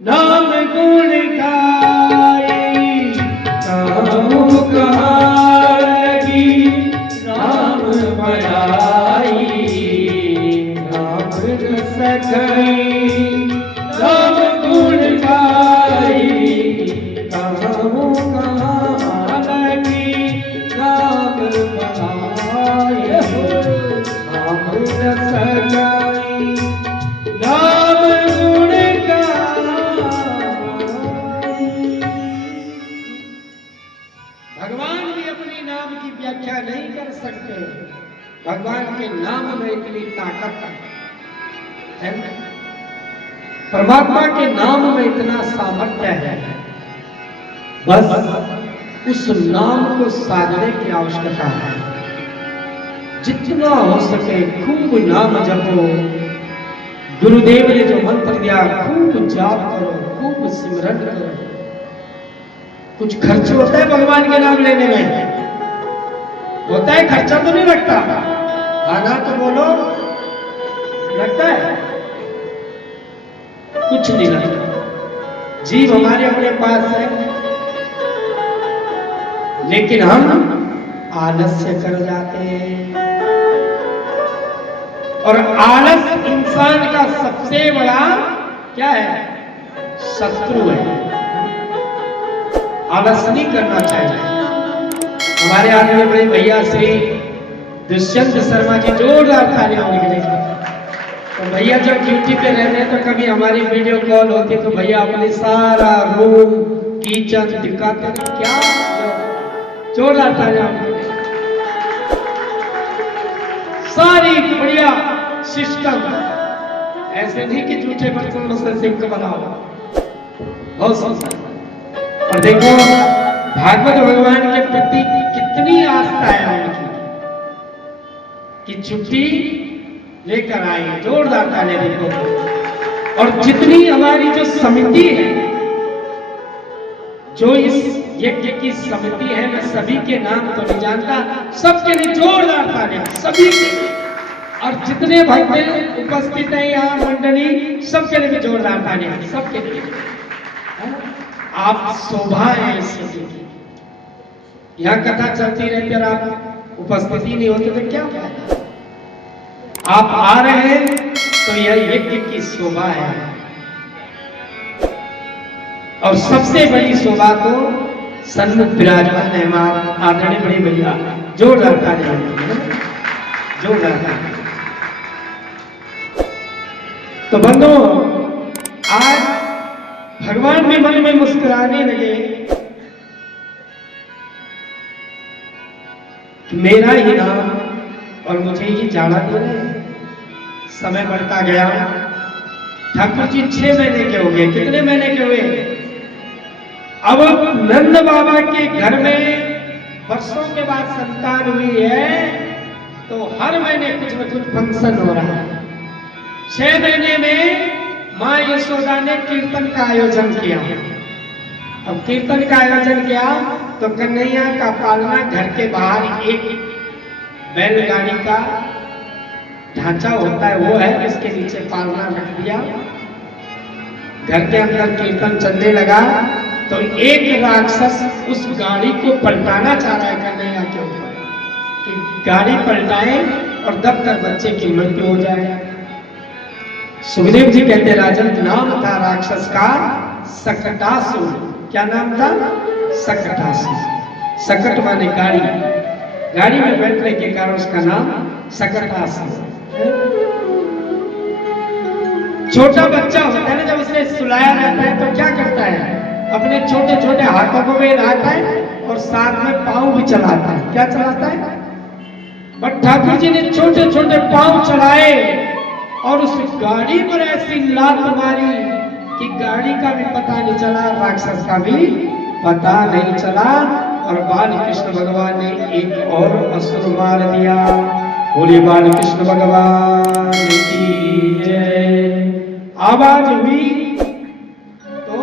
नाम गुण गाई, कहूँ कहाँ लगी राम बड़ाई, नाम रस गई नाम गुण गाई, कहूँ कहाँ लगी राम बड़ाई, नाम रस गई नाम गुण गाई। भगवान भी अपने नाम की व्याख्या नहीं कर सकते। भगवान के नाम में इतनी ताकत है, परमात्मा के नाम में इतना सामर्थ्य है, बस उस नाम को साधने की आवश्यकता है। जितना हो सके खूब नाम जपो, गुरुदेव ने जो मंत्र दिया खूब जाप करो, खूब सिमरन करो। कुछ खर्च होता है भगवान के नाम लेने में? होता है? खर्चा तो नहीं लगता। खाना तो बोलो लगता है? कुछ नहीं लगता। जीव हमारे अपने पास है, लेकिन हम आलस्य कर जाते हैं। और आलस इंसान का सबसे बड़ा क्या है? शत्रु है। आलस नहीं करना चाहिए। हमारे आदमी बड़े भैया श्री दुष्यंत शर्मा जी जोरदार तालियां होने के लिए। तो भैया जब ड्यूटी पे रहते हैं तो कभी हमारी वीडियो कॉल होती तो भैया अपने सारा रूम किचन दिखाते थे। क्या जोरदार तालियां होने के लिए। सारी बढ़िया सिस्टम, ऐसे नहीं कि झूठे बर्तनों से सिंक बनाओ, बहुत सुंदर। और देखो भागवत भगवान के प्रति कितनी आस्था है उनकी कि छुट्टी लेकर आए। जोरदार तालियां देखो। और जितनी हमारी जो समिति है, जो इस यज्ञ की समिति है, मैं सभी के नाम तो नहीं जानता, सबके लिए जोरदार तालियां सभी के। और जितने भक्त उपस्थित हैं यहाँ मंडली, सबके लिए जोरदार तालियां सबके लिए। आप शोभा है इस यज्ञ की। यहाँ कथा चलती रहती और आप उपस्थिति नहीं होते तो क्या फायदा? आप आ रहे हैं तो यह यज्ञ की शोभा है। और सबसे बड़ी शोभा तो सन्मुख विराजमान है आदरणीय बड़े भैया। जोरदार तालियां, जोरदार तालियां। तो बंधु, आज भगवान भी मन में मुस्कुराने लगे कि मेरा ही नाम और मुझे ही जाना दे रहे हैं। समय बढ़ता गया। ठाकुर जी 6 महीने के हो गए। कितने महीने के हुए? अब नंद बाबा के घर में वर्षों के बाद संतान हुई है, तो हर महीने कुछ न कुछ फंक्शन हो रहा है। 6 महीने में माँ यशोदा ने कीर्तन का आयोजन किया। अब कीर्तन का आयोजन किया तो कन्हैया का पालना घर के बाहर एक बैलगाड़ी का ढांचा होता है, वो है, इसके नीचे पालना रख दिया। घर के अंदर कीर्तन चलने लगा तो एक राक्षस उस गाड़ी को पलटाना चाह रहा है कन्हैया के ऊपर कि गाड़ी पलटाए और दबकर बच्चे की मृत्यु हो जाए। सुखदेव जी कहते राजन, नाम था राक्षस का सकटासुर। क्या नाम था? सकटासुर। सकट माने गाड़ी, गाड़ी में बैठने के कारण उसका नाम सकटासुर। छोटा बच्चा होता है ना, जब उसे सुलाया जाता है तो क्या करता है? अपने छोटे छोटे हाथों को भी हिलाता है और साथ में पांव भी चलाता है। क्या चलाता है? बट ठाकुर जी ने छोटे छोटे पांव चलाए और उस गाड़ी पर ऐसी लात मारी कि गाड़ी का भी पता नहीं चला, राक्षस का भी पता नहीं चला। और बाल कृष्ण भगवान ने एक और असुर मार दिया। बोले बाल कृष्ण भगवान की जय। आवाज हुई तो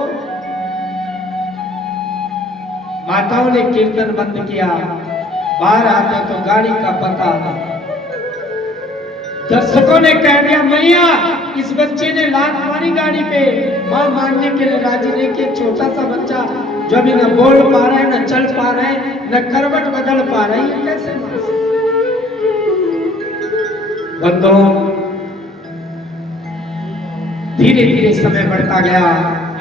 माताओं ने कीर्तन बंद किया। बाहर आते तो गाड़ी का पता। दर्शकों ने कह दिया, मैया इस बच्चे ने लात मारी गाड़ी पे, मां मारने के लिए राजी नहीं किया। छोटा सा बच्चा जो अभी न बोल पा रहा है, न चल पा रहा है, न करवट बदल पा रहा है, ये कैसे मार सकता? बंदों, धीरे धीरे समय बढ़ता गया।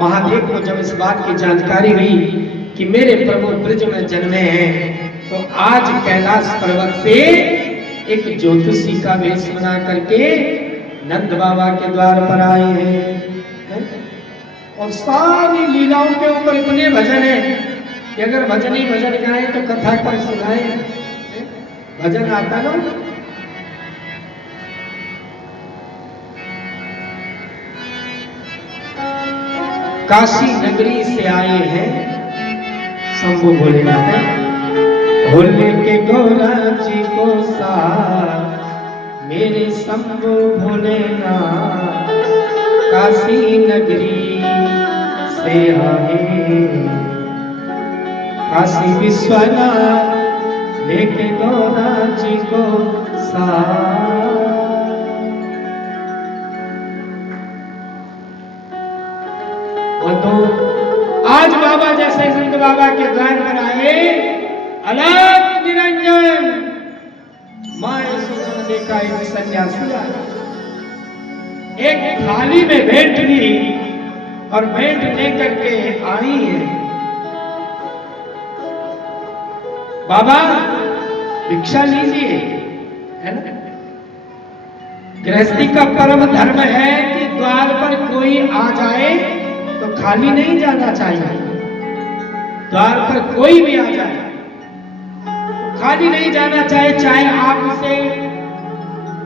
महादेव को जब इस बात की जानकारी हुई कि मेरे प्रभु ब्रज में जन्मे हैं, तो आज कैलाश पर्वत से एक ज्योतिषी का वेश बना करके नंद बाबा के द्वार पर आए हैं। और सारी लीलाओं के ऊपर इतने भजन हैं कि अगर भजन ही भजन गाए तो कथा कर सुनाए। भजन आता ना? काशी नगरी से आए हैं शंभु भोलेनाथ। भोले के गौरा जी को साथ मेरे शंभु भोलेनाथ काशी नगरी से आए। काशी विश्वनाथ लेके गौरा जी को साथ। तो आज बाबा जैसे नंद बाबा के द्वार पर आए, अलग निरंजन मां यशोदा ने देखा एक सन्यासी आया, एक थाली में भेंट ली और भेंट लेकर के आई है। बाबा भिक्षा लीजिए, है ना? गृहस्थी का परम धर्म है कि द्वार पर कोई आ जाए तो खाली नहीं जाना चाहिए। द्वार पर कोई भी आ जाए तो खाली नहीं जाना चाहिए। चाहे आप उसे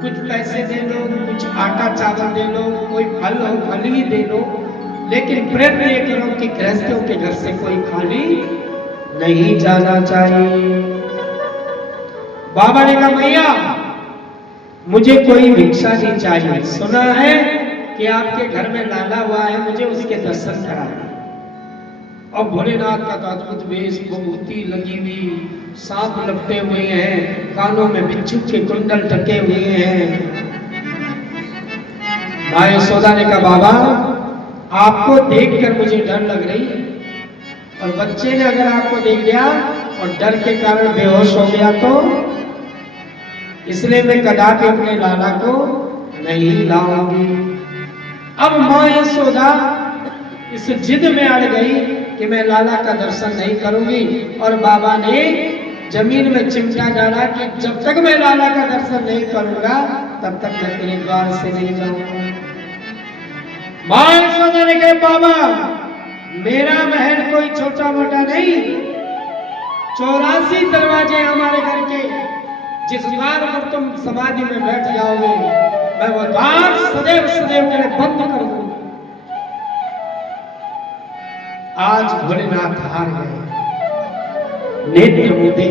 कुछ पैसे दे लो, कुछ आटा चावल दे लो, कोई फल हो फल ही दे लो, लेकिन प्रयत्न ये करो कि गृहस्थों के घर से कोई खाली नहीं जाना चाहिए। बाबा ने कहा, भैया मुझे कोई भिक्षा नहीं चाहिए, सुना है कि आपके घर में लाला हुआ है, मुझे उसके दर्शन कराए। और भोलेनाथ का तो अद्भुत वेश, विभूति लगी हुई, सांप लपटे हुए हैं, कानों में बिच्छू के कुंडल टके हुए हैं। मां यशोदा ने कहा, बाबा आपको देखकर मुझे डर लग रही है, और बच्चे ने अगर आपको देख लिया और डर के कारण बेहोश हो गया तो इसलिए मैं कदापि अपने लाला को नहीं लाऊंगी। अब मां यशोदा इस जिद में अड़ गई कि मैं लाला का दर्शन नहीं करूंगी, और बाबा ने जमीन में चिमटा डाला कि जब तक मैं लाला का दर्शन नहीं करूंगा तब तक मैं तेरे द्वार से नहीं जाऊंगा। मां यशोदा ने कहा, बाबा मेरा महल कोई छोटा मोटा नहीं, 84 दरवाजे हमारे घर के, जिस द्वार पर तुम समाधि में बैठ जाओगे मैं वो द्वार सदैव सदैव के लिए बंद कर दूंगा। आज भोलेनाथ हार गए, नेत्र मूंदे।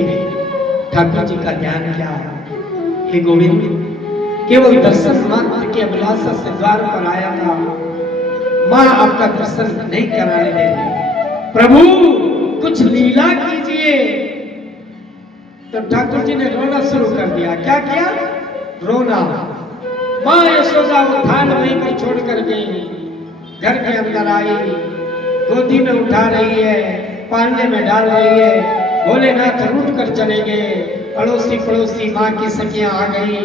ठाकुर जी का ध्यान क्या है? हे गोविंद, केवल दर्शन मात्र की अभिलाषा से द्वार पर आया था, मां आपका दर्शन नहीं कराने दे रही। प्रभु कुछ लीला कीजिए। तो ठाकुर जी ने रोना शुरू कर दिया। क्या किया? रोना। मां यशोदा वो थाल वहीं पर छोड़ कर गई, घर के अंदर आई, गोदी में उठा रही है, पालने में डाल रही है। भोलेनाथ रूठ कर चले गए। अड़ोसी पड़ोसी मां की सखियां आ गई,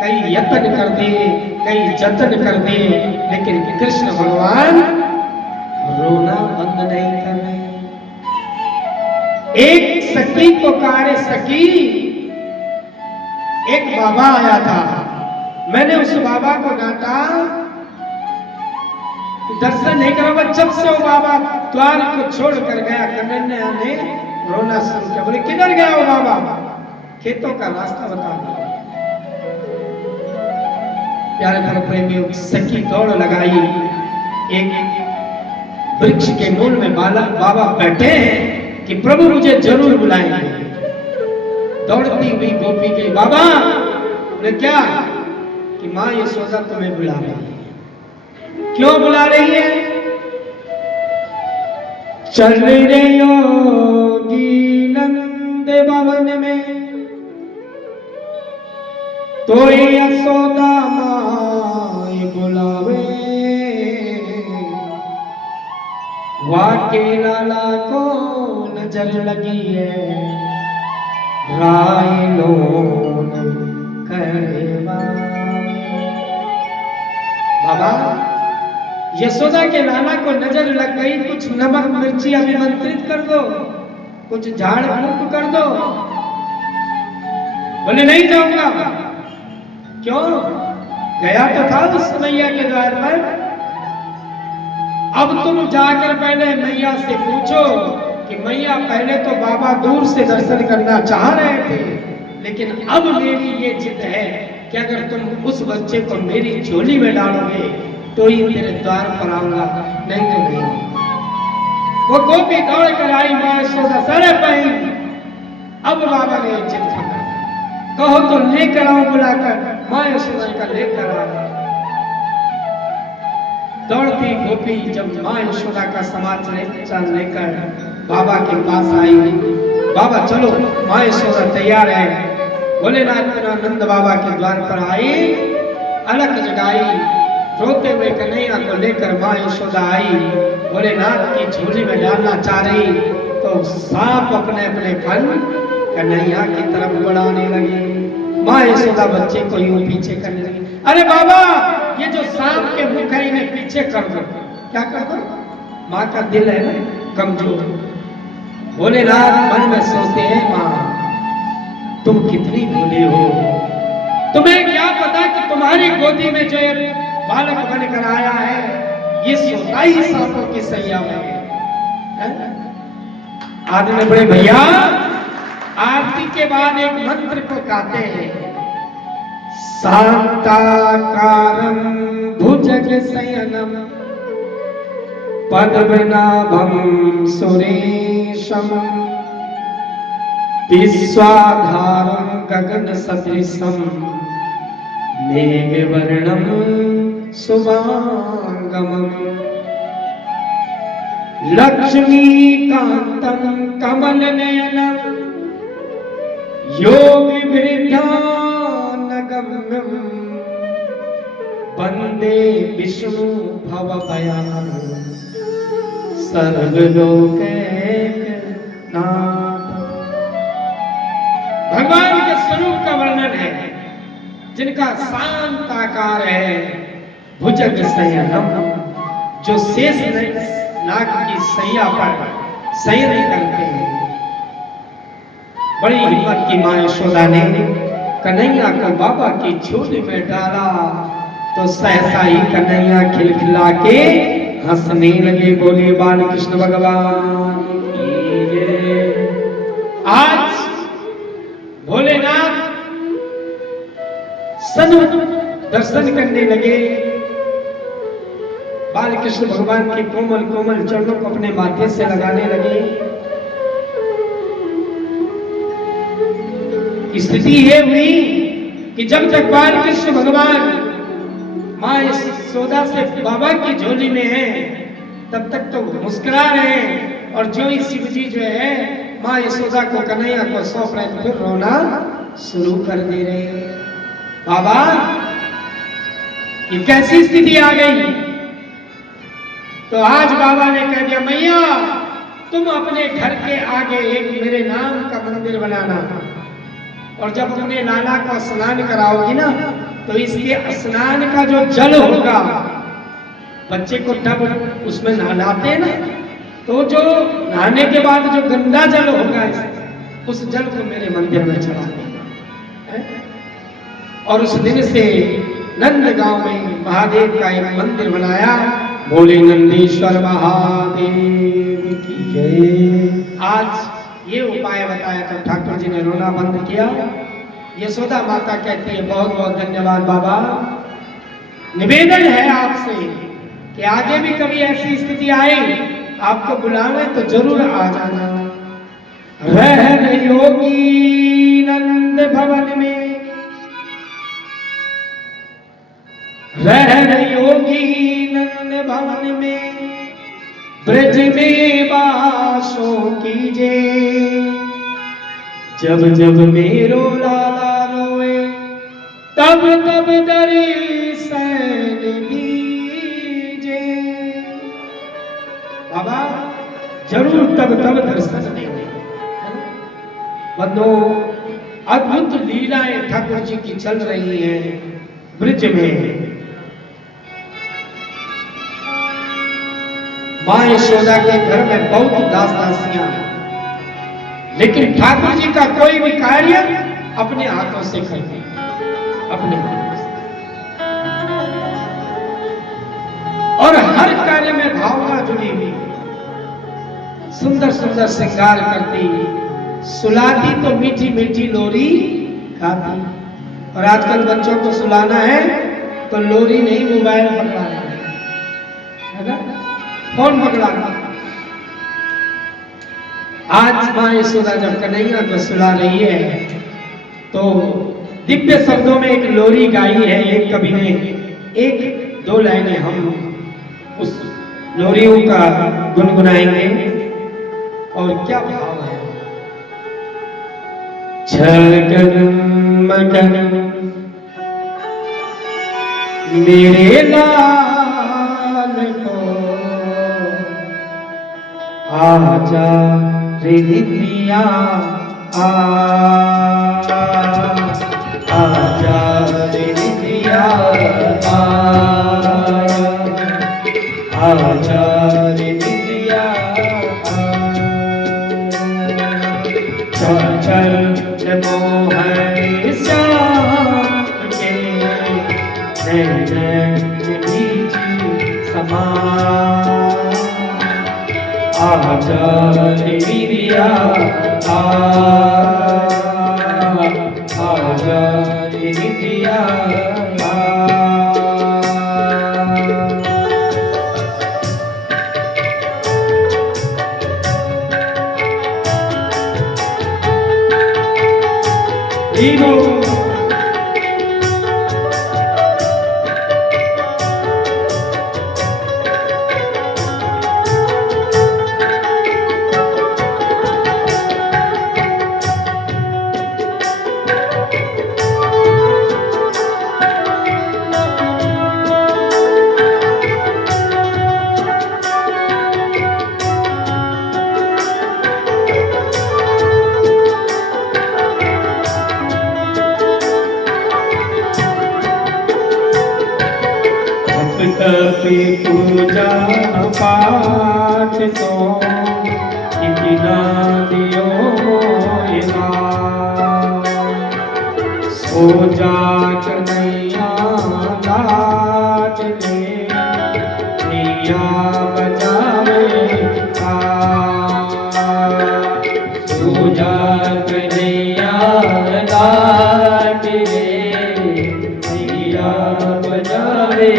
कई यत्न कर दिए, कई जतन कर दिए, लेकिन कृष्ण भगवान रोना बंद नहीं कर रहे। एक सखी को कार्य सखी, एक बाबा आया था, मैंने उस बाबा को डांटा, दर्शन नहीं करोगे। जब से वो बाबा द्वार को छोड़ कर गया, कन्हैया ने रोना शुरू किया। बोले किधर गया वो बाबा? खेतों का रास्ता बता दिया। प्यारे भर प्रेमियों, सखी दौड़ लगाई, एक वृक्ष के मूल में बाबा बैठे हैं कि प्रभु मुझे जरूर बुलाएंगे। दौड़ती हुई गोपी गई, बाबा बोले क्या? कि मां यशोदा तुम्हें बुला रही है। क्यों बुला रही है? चल रे योगी नंद भवन में, तो यशोदा मां बुलावे, वाके लाला को नजर लगी है, राय लोन करवा। बाबा यशोदा के लाला को नजर लग गई, कुछ नमक मिर्ची अभिमंत्रित कर दो, कुछ झाड़ फूक कर दो। बोले नहीं जाऊंगा। क्यों? गया तो था उस मैया के द्वार पर। अब तुम जाकर पहले मैया से पूछो कि मैया पहले तो बाबा दूर से दर्शन करना चाह रहे थे, लेकिन अब मेरी ये जिद है कि अगर तुम उस बच्चे को मेरी झोली में डालोगे तो ही तेरे द्वार पर आऊंगा, नहीं तो नहीं। वो गोपी दौड़ कर आई, मां यशोदा सरे पही। अब बाबा ने जिद खत्म, कहो तो लेकर आओ बुलाकर। मां यशोदा का लेकर आ। दौड़ती गोपी जब मां यशोदा का समाचार लेकर बाबा के पास आई, बाबा चलो, मां यशोदा तैयार है। भोलेनाथ बिना नंद बाबा के द्वार पर आई, अलग जगाई, रोते हुए कन्हैया को लेकर मां यशोदा आई। भोलेनाथ की झोली में डालना चाह रही तो सांप अपने अपने फन कन्हैया की तरफ बढ़ाने लगे। मां यशोदा बच्चे को यूं पीछे करने लगी। अरे बाबा, ये जो सांप के मुख है इन्हें पीछे कर दो। क्या कर दो? मां का दिल है ना कमजोर। भोलेनाथ मन में सोचते हैं, मां तुम कितनी भोली हो, तुम्हें क्या पता कि तुम्हारी गोदी में जो ये बालक बनकर आया है ये सोता ही सांपों की सैया में है। आदमी बड़े भैया आरती के बाद एक मंत्र को गाते हैं, शांताकारं भुजग शयनम पद्मनाभं सुरेशम विश्वाधारं गगन सदृशम मेघवर्णं शुभांगमं लक्ष्मीकान्तं कमलनयनं योगिवृद्धानगम्यं वन्दे विष्णु भवभयहरं सर्वलोकैकनाथं। भगवान के स्वरूप का वर्णन है, जिनका शांत आकार है, भुजग शयनम, जो शेष नाग की सैया पर शयन करते हैं। बड़ी हिम्मत की मां यशोदा ने कन्हैया को बाबा की झोली में डाला तो सहसा ही कन्हैया खिलखिला के हंसने लगे। बोले बाल कृष्ण भगवान की जय। आज भोलेनाथ सन्मुख दर्शन करने लगे। बाल कृष्ण भगवान के कोमल कोमल चरणों को अपने माथे से लगाने लगे। स्थिति ये हुई कि जब तक बाल कृष्ण भगवान मां यशोदा से बाबा की झोली में है तब तक तो मुस्कुरा रहे हैं, और जो ही शिव जी जो है मां यशोदा को कन्हैया को सौंप रहे तो फिर रोना शुरू कर दे रहे हैं। बाबा ये कैसी स्थिति आ गई? तो आज बाबा ने कह दिया, मैया तुम अपने घर के आगे एक मेरे नाम का मंदिर बनाना, और जब अपने लाला को स्नान कराओगी ना तो इसके स्नान का जो जल होगा, बच्चे को तब उसमें नहलाते हैं ना, तो जो नहाने के बाद जो गंदा जल होगा उस जल को मेरे मंदिर में चढ़ा देना। और उस दिन से नंदगांव में महादेव का एक मंदिर बनाया। बोले नंदीश्वर महादेव की जय। आज ये उपाय बताया तो ठाकुर जी ने रोना बंद किया। यशोदा माता कहती है, बहुत बहुत धन्यवाद बाबा। निवेदन है आपसे कि आगे भी कभी ऐसी स्थिति आए आपको बुलावे तो जरूर आ जाना। रह योगी नंद भवन में, रह योगी नंद भवन में, ब्रज में वासो कीजे। जब जब मेरो लाला रोए तब तब दर्शन बाबा जरूर तब तब दर्शन देंगे। बंधु अद्भुत लीलाएं ठाकुर जी की चल रही है ब्रज में। मां यशोदा के घर में बहुत दास दासियां हैं, लेकिन ठाकुर जी का कोई भी कार्य अपने हाथों से करते हैं, अपने हाथों से। और हर कार्य में भावना जुड़ी हुई, सुंदर सुंदर श्रृंगार करती, सुलाती तो मीठी मीठी लोरी गाती। और आजकल बच्चों को सुलाना है तो लोरी नहीं, मोबाइल पकड़ाना है ना, फोन पकड़ाना। आज मां यशोदा जब कन्हैया को सुला रही है तो दिव्य शब्दों में एक लोरी गाई है एक कवि ने। एक दो लाइनें हम उस लोरियों का गुनगुनाएंगे। और क्या भाव है। छगन मगन मेरे लाल को आजा रे नितिया आजा रे नितिया आजा रे नितिया चल मोहन श्याम के समा आजा रे नितिया आजा रे नितिया। पूजा पाठ तो इतना दियो सो जा कन्हैया लाज ले दिया बजावे सो जा कन्हैया लाज ले दिया बजावे।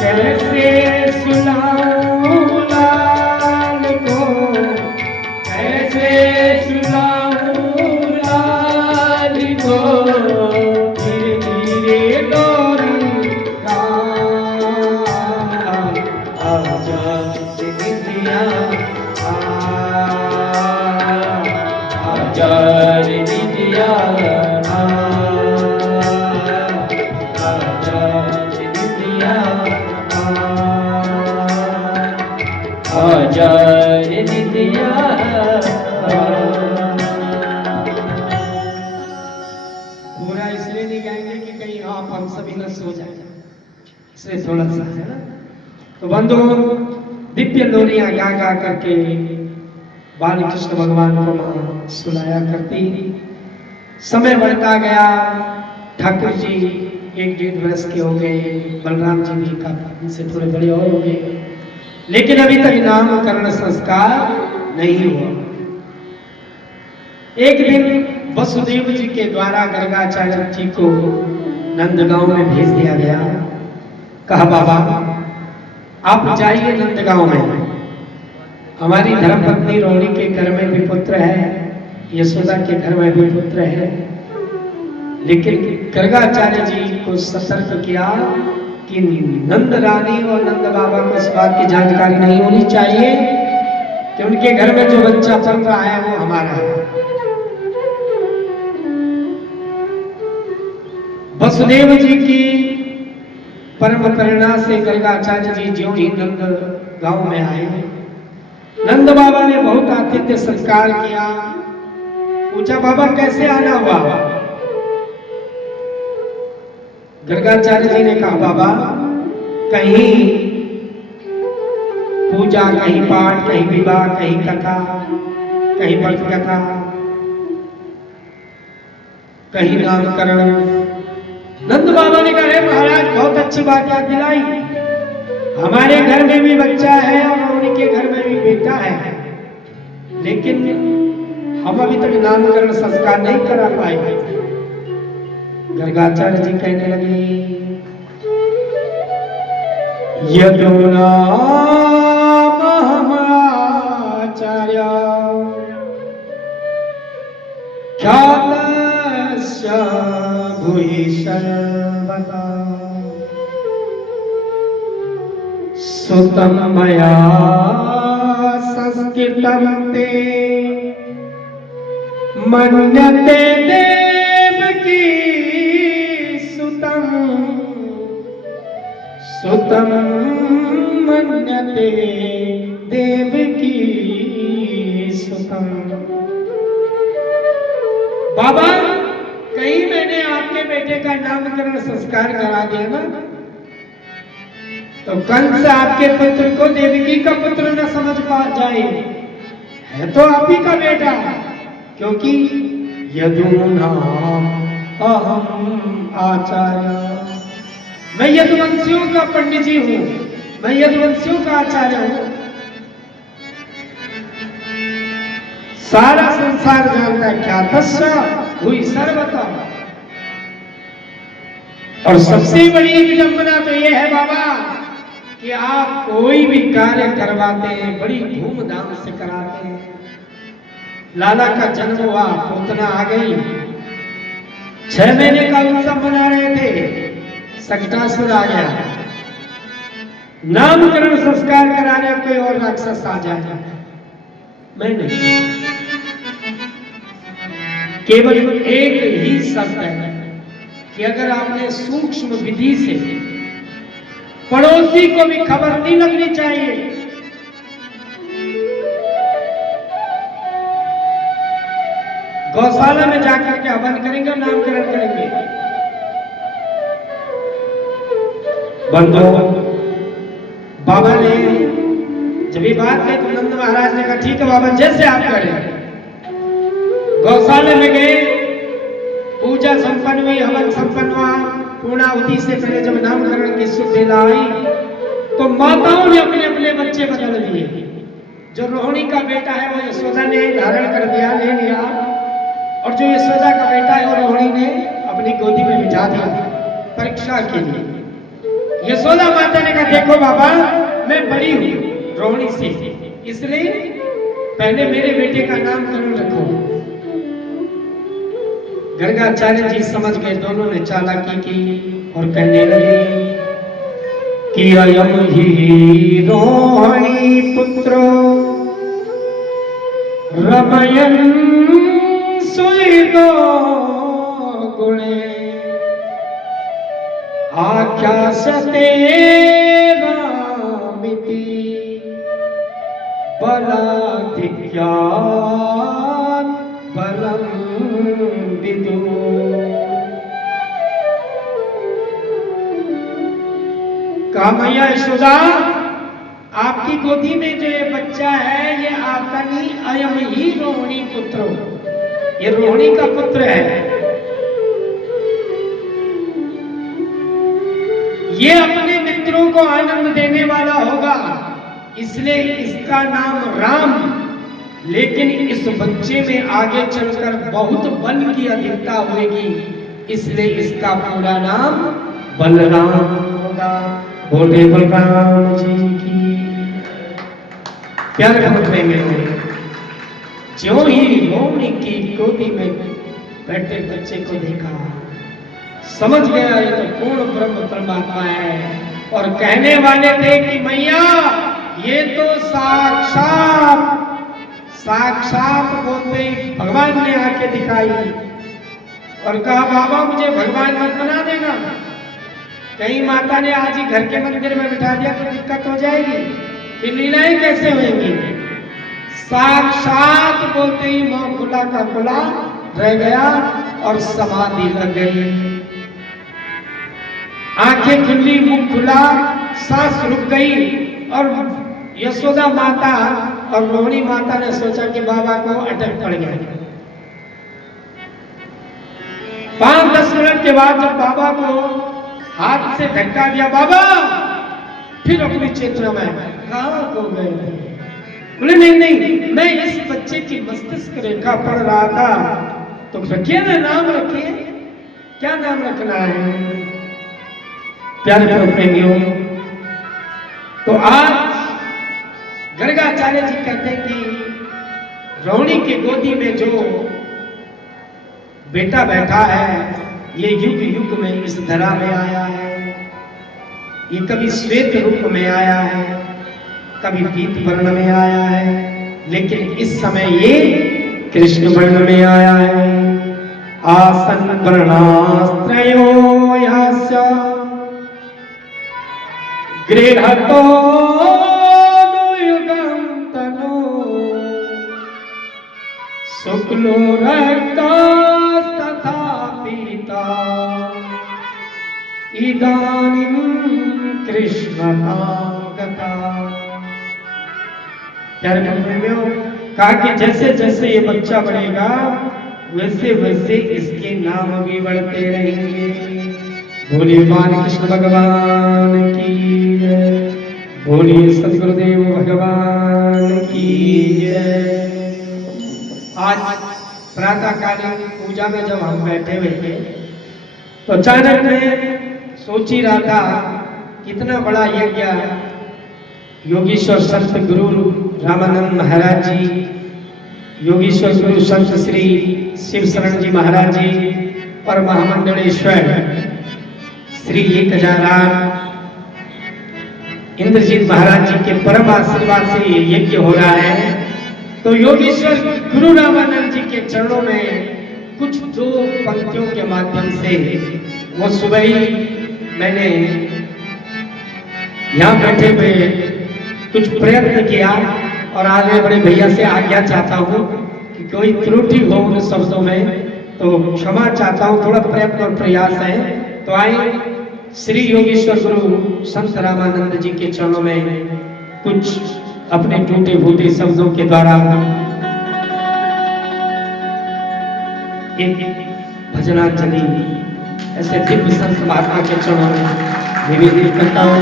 कैसे सुनाऊं लाल को, कैसे सुनाऊं लाल को, धीरे धीरे डोरी का आजा नितिया आजा नितिया आजा रे नितिया। पूरा इसलिए नहीं गाएंगे कि कहीं आप हम सभी न सो जाए, इसलिए थोड़ा सा है ना। तो बंधु दिव्य लोरियां गा गा करके बाल कृष्ण भगवान को मां सुनाया करती। समय बढ़ता गया, ठाकुर जी 1-1.5 वर्ष के हो गए, बलराम जी भी काफी से थोड़े बड़े और हो गए, लेकिन अभी तक नामकरण संस्कार नहीं हुआ। एक दिन वसुदेव जी के द्वारा गर्गाचार्य जी को नंदगांव में भेज दिया गया। कहा बाबा आप जाइए नंदगांव में, हमारी धर्मपत्नी रोहिणी के घर में भी पुत्र है, यशोदा के घर में भी पुत्र है, लेकिन गर्गाचार्य जी को सतर्क किया कि नंद रानी और नंद बाबा को इस बात की जानकारी नहीं होनी चाहिए कि उनके घर में जो बच्चा पल रहा है वो हमारा है। वसुदेव जी की परम प्रेरणा से गर्गाचार्य जी ज्यों ही नंद गांव में आए, नंद बाबा ने बहुत आतिथ्य सत्कार किया। पूछा बाबा कैसे आना हुआ? गर्गाचार्य जी ने कहा बाबा कहीं पूजा, कहीं पाठ, कहीं विवाह, कहीं कथा, कहीं व्रत कथा, कहीं नामकरण। नंद बाबा ने कहा महाराज बहुत अच्छी बात याद दिलाई, हमारे घर में भी बच्चा है और उनके घर में भी बेटा है, लेकिन हम अभी तक नामकरण संस्कार नहीं करा पाए। गर्गाचार्य जी कहने लगे यदो नाम आचार्य ख्यातस्य भूयि सर्वदा सुतं मया संस्कृतं ते मन्यते देवकी सुतं सुतं मन्यते देवकी सुतं। बाबा कहीं मैंने आपके बेटे का नामकरण संस्कार करा दिया ना, तो कंस आपके पुत्र को देवकी का पुत्र न समझ पा जाए, है तो आप ही का बेटा, क्योंकि यदुनाम अहम आचार्य, मैं यदुवंशियों का पंडित जी हूं, मैं यदुवंशियों का आचार्य हूं। सारा संसार जानता है ख्यातस्य हुई सर्वता। और सबसे बड़ी विडंबना तो यह है बाबा कि आप कोई भी कार्य करवाते हैं बड़ी धूमधाम से कराते हैं। लाला का जन्म हुआ, पूतना आ गई, 6 महीने का उत्सव मना रहे थे, सकटासुर आ गया, नामकरण संस्कार कराने कोई और राक्षस आ जाए, मैं नहीं। केवल एक ही शर्त है कि अगर आपने सूक्ष्म विधि से, पड़ोसी को भी खबर नहीं लगनी चाहिए, गौशाला में जाकर के हवन करेंगे और नामकरण करेंगे। बंधु बाबा ने जब ये बात कही तो नंद महाराज ने कहा ठीक है बाबा जैसे आप करें। गौशाला में गए, पूजा संपन्न हुई, हवन संपन्न हुआ। पूर्णाहुति से पहले जब नामकरण की शुभ बेला आई तो माताओं ने अपने अपने बच्चे बदल दिए। जो रोहिणी का बेटा है वो यशोदा ने धारण कर दिया, ले लिया, और जो यशोदा का बेटा है वो रोहिणी ने अपनी गोदी में बिठा दिया परीक्षा के लिए। यशोदा माता ने कहा देखो बाबा मैं बड़ी हूं रोहिणी से, इसलिए पहले मेरे बेटे का नामकरण रखो। गर्गाचार्य जी समझ गए, दोनों ने चालाकी की और कहने लगे कि अयम ही रोहिणी पुत्रो रमयन् सुहृदो गुणे आख्यास्यते रामिति बलाधिक्यात् बलं विदु। कहा मैया यशोदा आपकी गोदी में जो ये बच्चा है ये आपका नहीं, अयम ही रोहिणी पुत्र, ये रोहिणी का पुत्र है। ये अपने मित्रों को आनंद देने वाला होगा, इसलिए इसका नाम राम, लेकिन इस बच्चे में आगे चलकर बहुत बल की अधिकता होगी, इसलिए इसका पूरा नाम बलराम होगा। बोले बलराम जी की प्यारे भक्तों में ज्यों ही रोहिणी की गोदी में बैठे बच्चे को देखा समझ गया ये तो पूर्ण ब्रह्म परमात्मा है। और कहने वाले थे कि मैया ये तो साक्षात बोलते ही भगवान ने आके दिखाई और कहा बाबा मुझे भगवान मत बना देना। कहीं माता ने आज ही घर के मंदिर में बिठा दिया तो दिक्कत हो जाएगी, फिर लीलाएं कैसे होंगी। साक्षात बोलते ही मुंह खुला का खुला रह गया और समाधि लग गई। आंखें खुली, मुंह खुला, सांस रुक गई और यशोदा माता और रोहिणी माता ने सोचा कि बाबा को अटक पड़ गया। 5-10 मिनट के बाद जब बाबा को हाथ से धक्का दिया, बाबा फिर अपनी चेतना में कहाँ खो गए थे। बोले नहीं नहीं, मैं इस बच्चे की मस्तिष्क रेखा पढ़ रहा था, तो रखिए ना, नाम रखिए, क्या नाम रखना है प्यारे प्रेमियों। तो आज गर्गाचार्य जी कहते हैं कि रोहिणी की गोदी में जो बेटा बैठा है, ये युग युग में इस धरा में आया है। ये कभी श्वेत रूप में आया है, कभी पीत वर्ण में आया है, लेकिन इस समय ये कृष्ण वर्ण में आया है। आसन वर्णास्त्रयो यास्य गृहतो युगं तनु शुक्लो रक्तस्तथा पीता इदानीं कृष्णता गता। प्यारे प्रेमियों, कहा कि जैसे जैसे ये बच्चा बढ़ेगा वैसे वैसे इसके नाम भी बढ़ते रहेंगे। बोलिए बालकृष्ण भगवान की जय, बोलिए सदगुरुदेव भगवान की जय। आज प्रातःकालीन पूजा में जब हम बैठे हुए थे तो अचानक मैं सोच ही रहा था कितना बड़ा यज्ञ योगीश्वर संत गुरु रामानंद महाराज जी, योगीश्वर गुरु संत श्री शिव शरण जी महाराज जी और महामंडलेश्वर श्री 1008 इंद्रजीत महाराज जी के परम आशीर्वाद से ये यज्ञ हो रहा है। तो योगीश्वर गुरु रामानंद जी के चरणों में कुछ 2 पंक्तियों के माध्यम से वो सुबह ही मैंने यहाँ बैठे हुए कुछ प्रयत्न किया और आज मैं बड़े भैया से आज्ञा चाहता हूँ कि कोई त्रुटि हो उन शब्दों में तो क्षमा चाहता हूँ, थोड़ा प्रयत्न और प्रयास है। तो आए श्री योगीश्वर गुरु संत रामानंद जी के चरणों में कुछ अपने टूटे फूटे शब्दों के द्वारा एक भजनांजलि ऐसे दिव्य संत महात्मा के चरणों में निवेदित करता हूँ।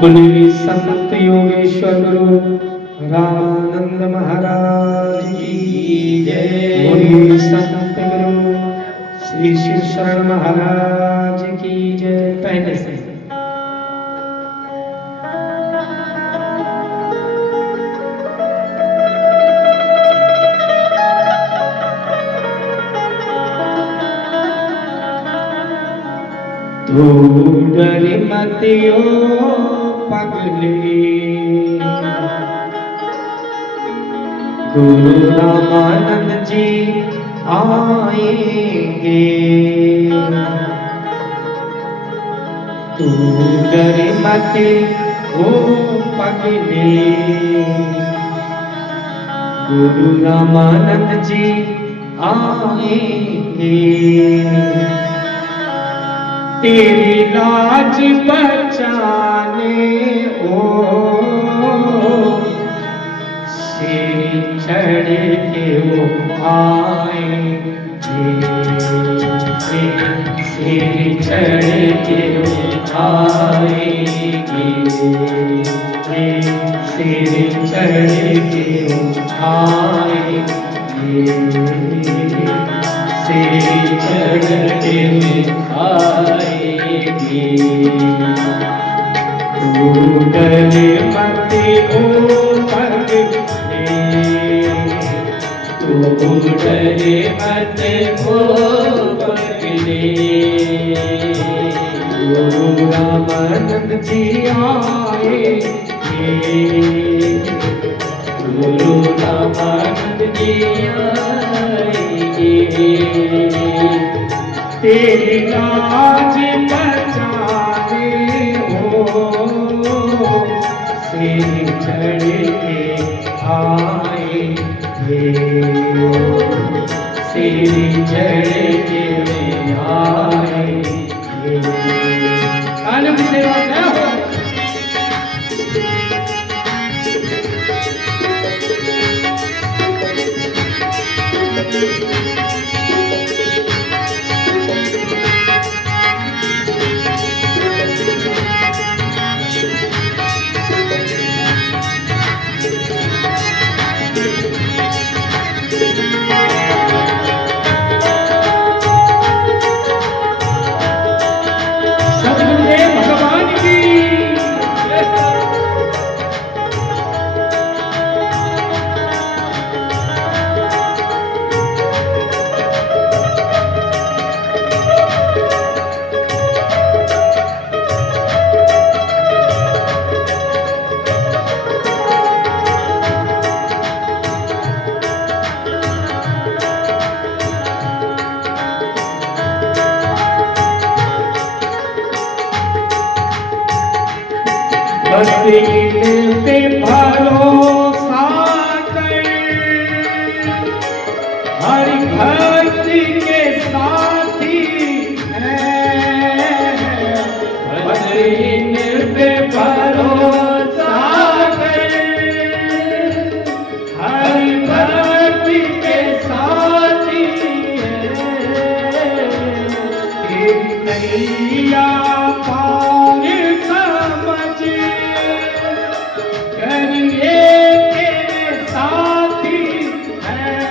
बोलिए संत योगेश्वर गुरु रामानंद महाराज की जय, बोलिए संत गुरु श्री शिव शरण महाराज की जय। पहले से तू डर मत ओ पगले, गुरु रामानंद जी आएंगे। तू डर मत ओ पगले, गुरु रामानंद जी आएंगे। तेरी लाज बचाने ओ सिर चढ़ के वो आएंगे, सिर चढ़ के वो आएंगे, सिर चढ़ के वो आएंगे, सिर चढ़ के वो आएंगे। तू डर मत ओ पगले, तू डर मत ओ पगले, गुरु रामानंद जी आएंगे, गुरु रामानंद जी आएंगे। तेरी लाज बचाने हो सिर चढ़ के आए थे, सिर चढ़ के आए थे। कानून सेवा क्या हो? बस इन पे भरोसा कर, हर भक्त के साथी है। बस इन पे भरोसा कर, हर भक्त के साथी है। तेरी नैया पार समझ करिए तेरे साथी हैं।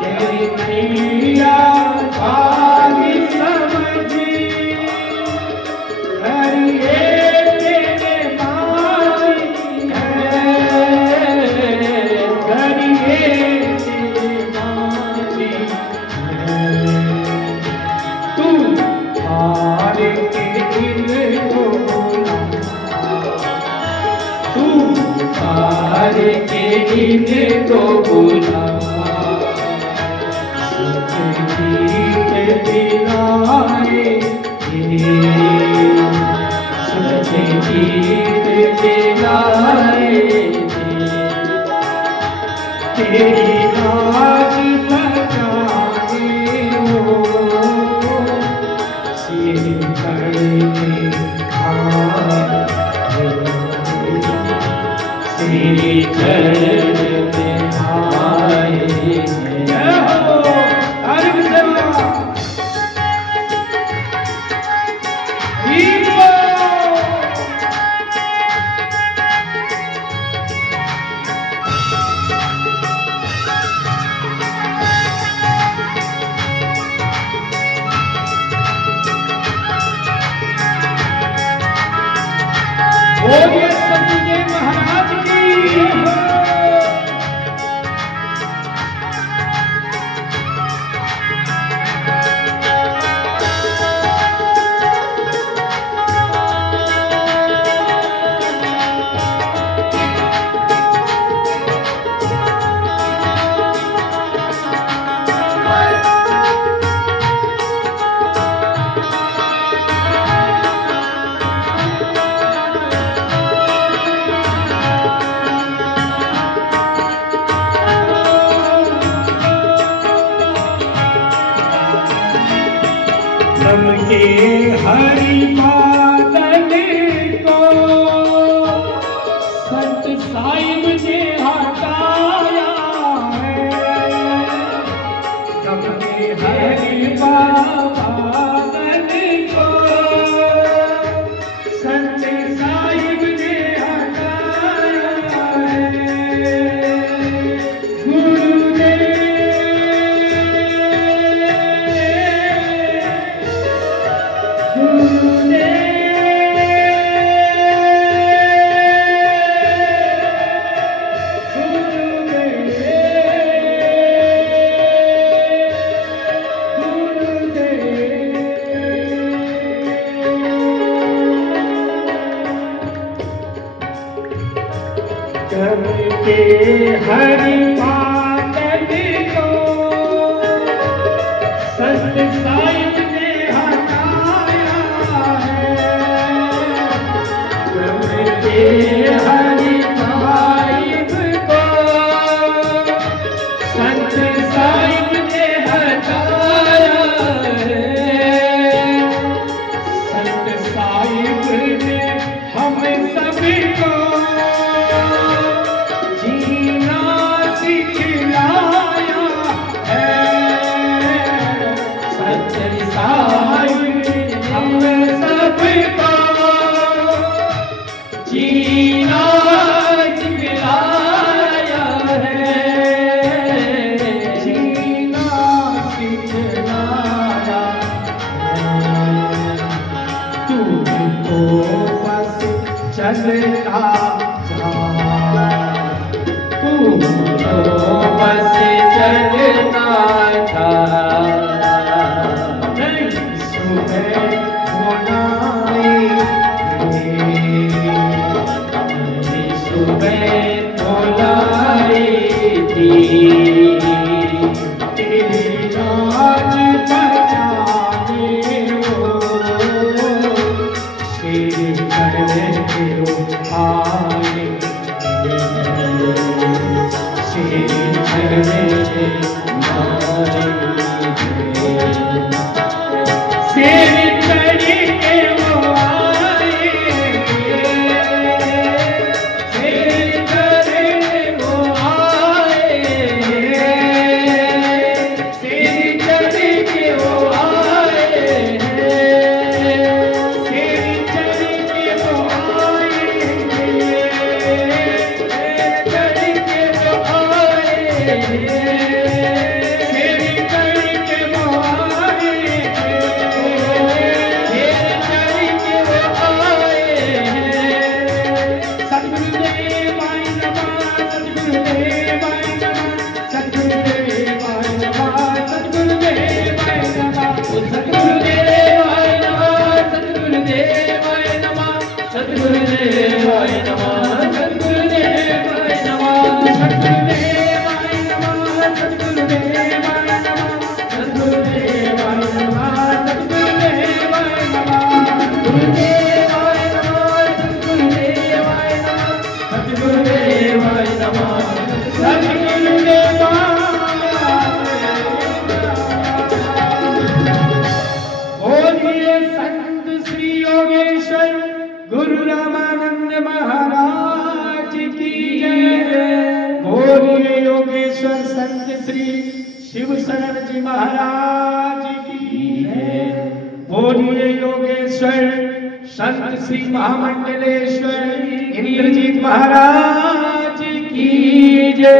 तेरी नैया पार समझ करिए तेरे माझी हैं। करिए तेरे माझी हैं। तू हार के इनको हार के इनको बुला, जीत दिलाए जीत दिलाए। तेरी लाज बचाने हो सिर चढ़ के आए, तेरी चरण में आए हो। तारीफ सेवा बोलिए सत्यदेव महाराज की। के हरि बादल को संत साहिब ने हटाया है। सबके हरि बादल को संत साहिब ने हटाया है। गुरुदेव सबके हरि बादल को चलता जा, तू तो बस चलता जा, नहीं सुबह बुलाए थे, सुबह बुलाए थी, तेरी लाज बचाने वो शेर करके वो आए, शेर करके आए, शेर करके वो आए, शेर करके वो आए, शेर करके वो आए, शेर करके वो आए, शेर करके वो आए, शेर करके वो आए, शेर करके वो आए। सतगुरुदेव आई नमः, सतगुरुदेव आई नमः, सतगुरुदेव आई नमः, सतगुरुदेव आई नमः, सतगुरुदेव आई नमः, सतगुरुदेव आई नमः, सतगुरुदेव आई नमः, सतगुरुदेव आई नमः, सतगुरुदेव आई नमः, सतगुरुदेव आई नमः, सतगुरुदेव आई नमः, सतगुरुदेव आई नमः, गुरुदेव आई नमः, सतगुरुदेव आई नमः, सतगुरुदेव आई नमः, सतगुरुदेव बोलिए संत श्री योगेश्वर गुरु रामानंद महाराज की जय। बोलिए योगेश्वर संत श्री शिव शरण जी महाराज की जय। बोलिए योगेश्वर संत श्री महामंडलेश्वर इंद्रजीत महाराज की जय।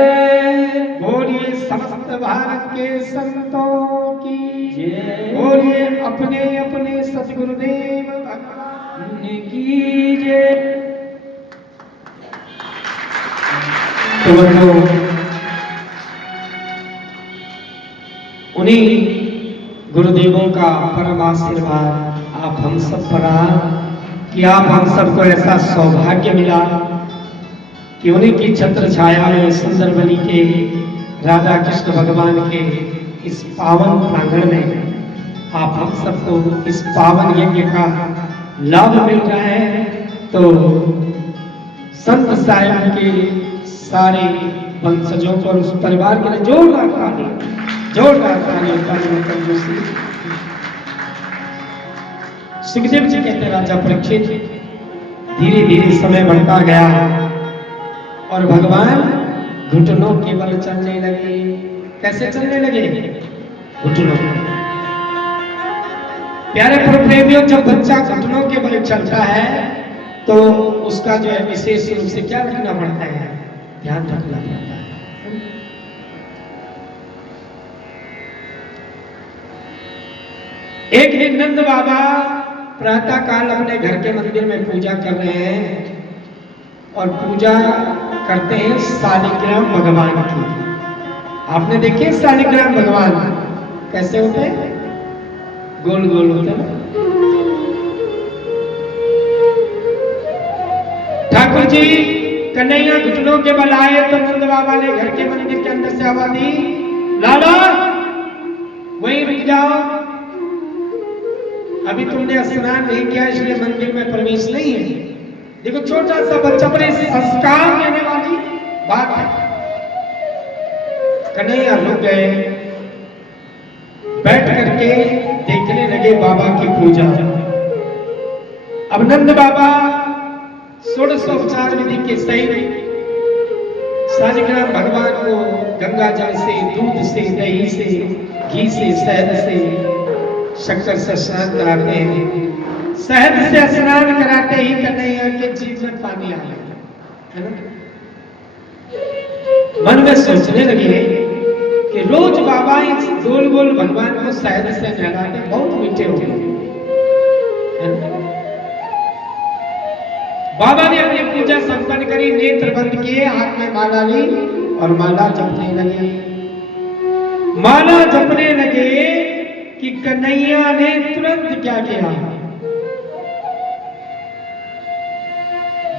बोलिए समस्त भारत के संतों की जय। बोलिए अपने अपने सतगुरुदेव भगवान की जय। तो बंधुओं, उन्हीं गुरुदेवों का परम आशीर्वाद आप हम सब पर रहा कि आप हम सबको ऐसा सौभाग्य मिला कि उन्हीं की छत्र छाया में सुंदर बनी के राधा कृष्ण भगवान के इस पावन प्रांगण में आप हम सबको इस पावन यज्ञ का लाभ मिल रहा है। तो संत साहिब के सारे वंशजों को और उस परिवार के लिए जोरदार ताली कंजूसी। सुखदेव जी कहते राजा परीक्षित, धीरे धीरे समय बढ़ता गया और भगवान घुटनों के बल चलने लगे। कैसे चलने लगे? घुटनों। प्यारे प्रेमियों, जब बच्चा घुटनों के बल चलता है तो उसका जो है विशेष रूप से क्या रखना पड़ता है? ध्यान रखना पड़ता है। एक दिन नंद बाबा प्रातः काल अपने घर के मंदिर में पूजा कर रहे हैं और पूजा करते हैं शालिग्राम भगवान की। आपने देखे शालिग्राम भगवान कैसे होते हैं? गोल गोल होते हैं। ठाकुर जी कन्हैया घुटनों के बल आए तो नंद बाबा ने घर के मंदिर के अंदर से आवाज दी, लाला वहीं रुक जाओ, अभी तुमने स्नान नहीं किया इसलिए मंदिर में प्रवेश नहीं है। देखो छोटा सा बच्चा, बड़े संस्कार देने वाली बात है। कन्हैया रुक गए, बैठ करके देखने लगे बाबा की पूजा। अब नंद बाबा षोडशोपचार विधि के सहित शालिग्राम भगवान को गंगा जल से, दूध से, दही से, घी से, शहद से, शक्कर से स्नान कराते हैं। शहद से स्नान कराते ही कन्हैया के जीभ में पानी आ गया, है ना? मन में सोचने लगे कि रोज बाबा इस गोल गोल भगवान को शहद से नहलाते, बहुत मीठे हो गए। बाबा ने अपनी पूजा संपन्न करी, नेत्र बंद किए, हाथ में माला ली और माला जपने लगे। माला जपने लगे कि कन्हैया ने तुरंत क्या किया,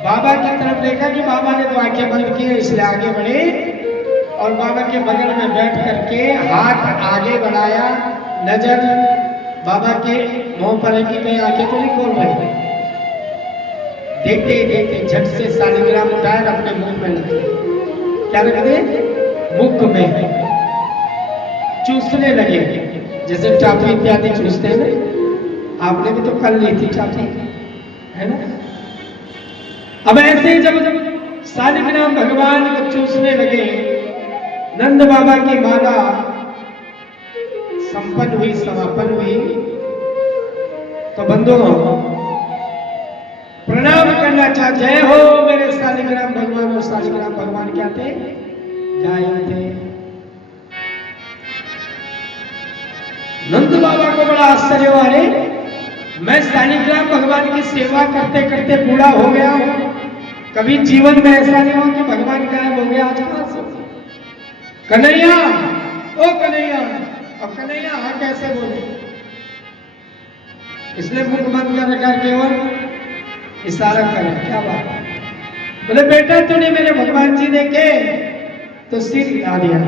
बाबा की तरफ देखा कि बाबा ने तो आंखें बंद की, इसलिए आगे बढ़े और बाबा के बगल में बैठ करके हाथ आगे बढ़ाया, नजर बाबा के मुंह पर है कि कहीं आंखें तो नहीं खोल रहे। देखते देखते झट से शालिग्राम उठाया, अपने मुंह में रख दिया। क्या रख दे? मुख में। चूसने लगे, जैसे टाफी इत्यादि चूसते हैं ना। आपने भी तो कल ली थी टाफी, है ना? अब ऐसे जब शालिग्राम भगवान को चूसने लगे, नंद बाबा की माला संपन्न हुई, समापन हुई, तो बंधुओं प्रणाम करना चाह, जय हो मेरे शालिग्राम भगवान। और शालिग्राम भगवान क्या थे? गाय थे। नंद बाबा को बड़ा आश्चर्य हुआ, अरे मैं शालिग्राम भगवान की सेवा करते करते बूढ़ा हो गया हूं, कभी जीवन में ऐसा नहीं हुआ कि भगवान गायब हो गया। आज कहां से? कन्हैया, ओ कन्हैया। अब कन्हैया हाँ कैसे बोले? इसने मुख बंद कर रखा, केवल इशारा करे। क्या बात है? बोले बेटा तूने मेरे भगवान जी ने के तो सिर हिला दिया।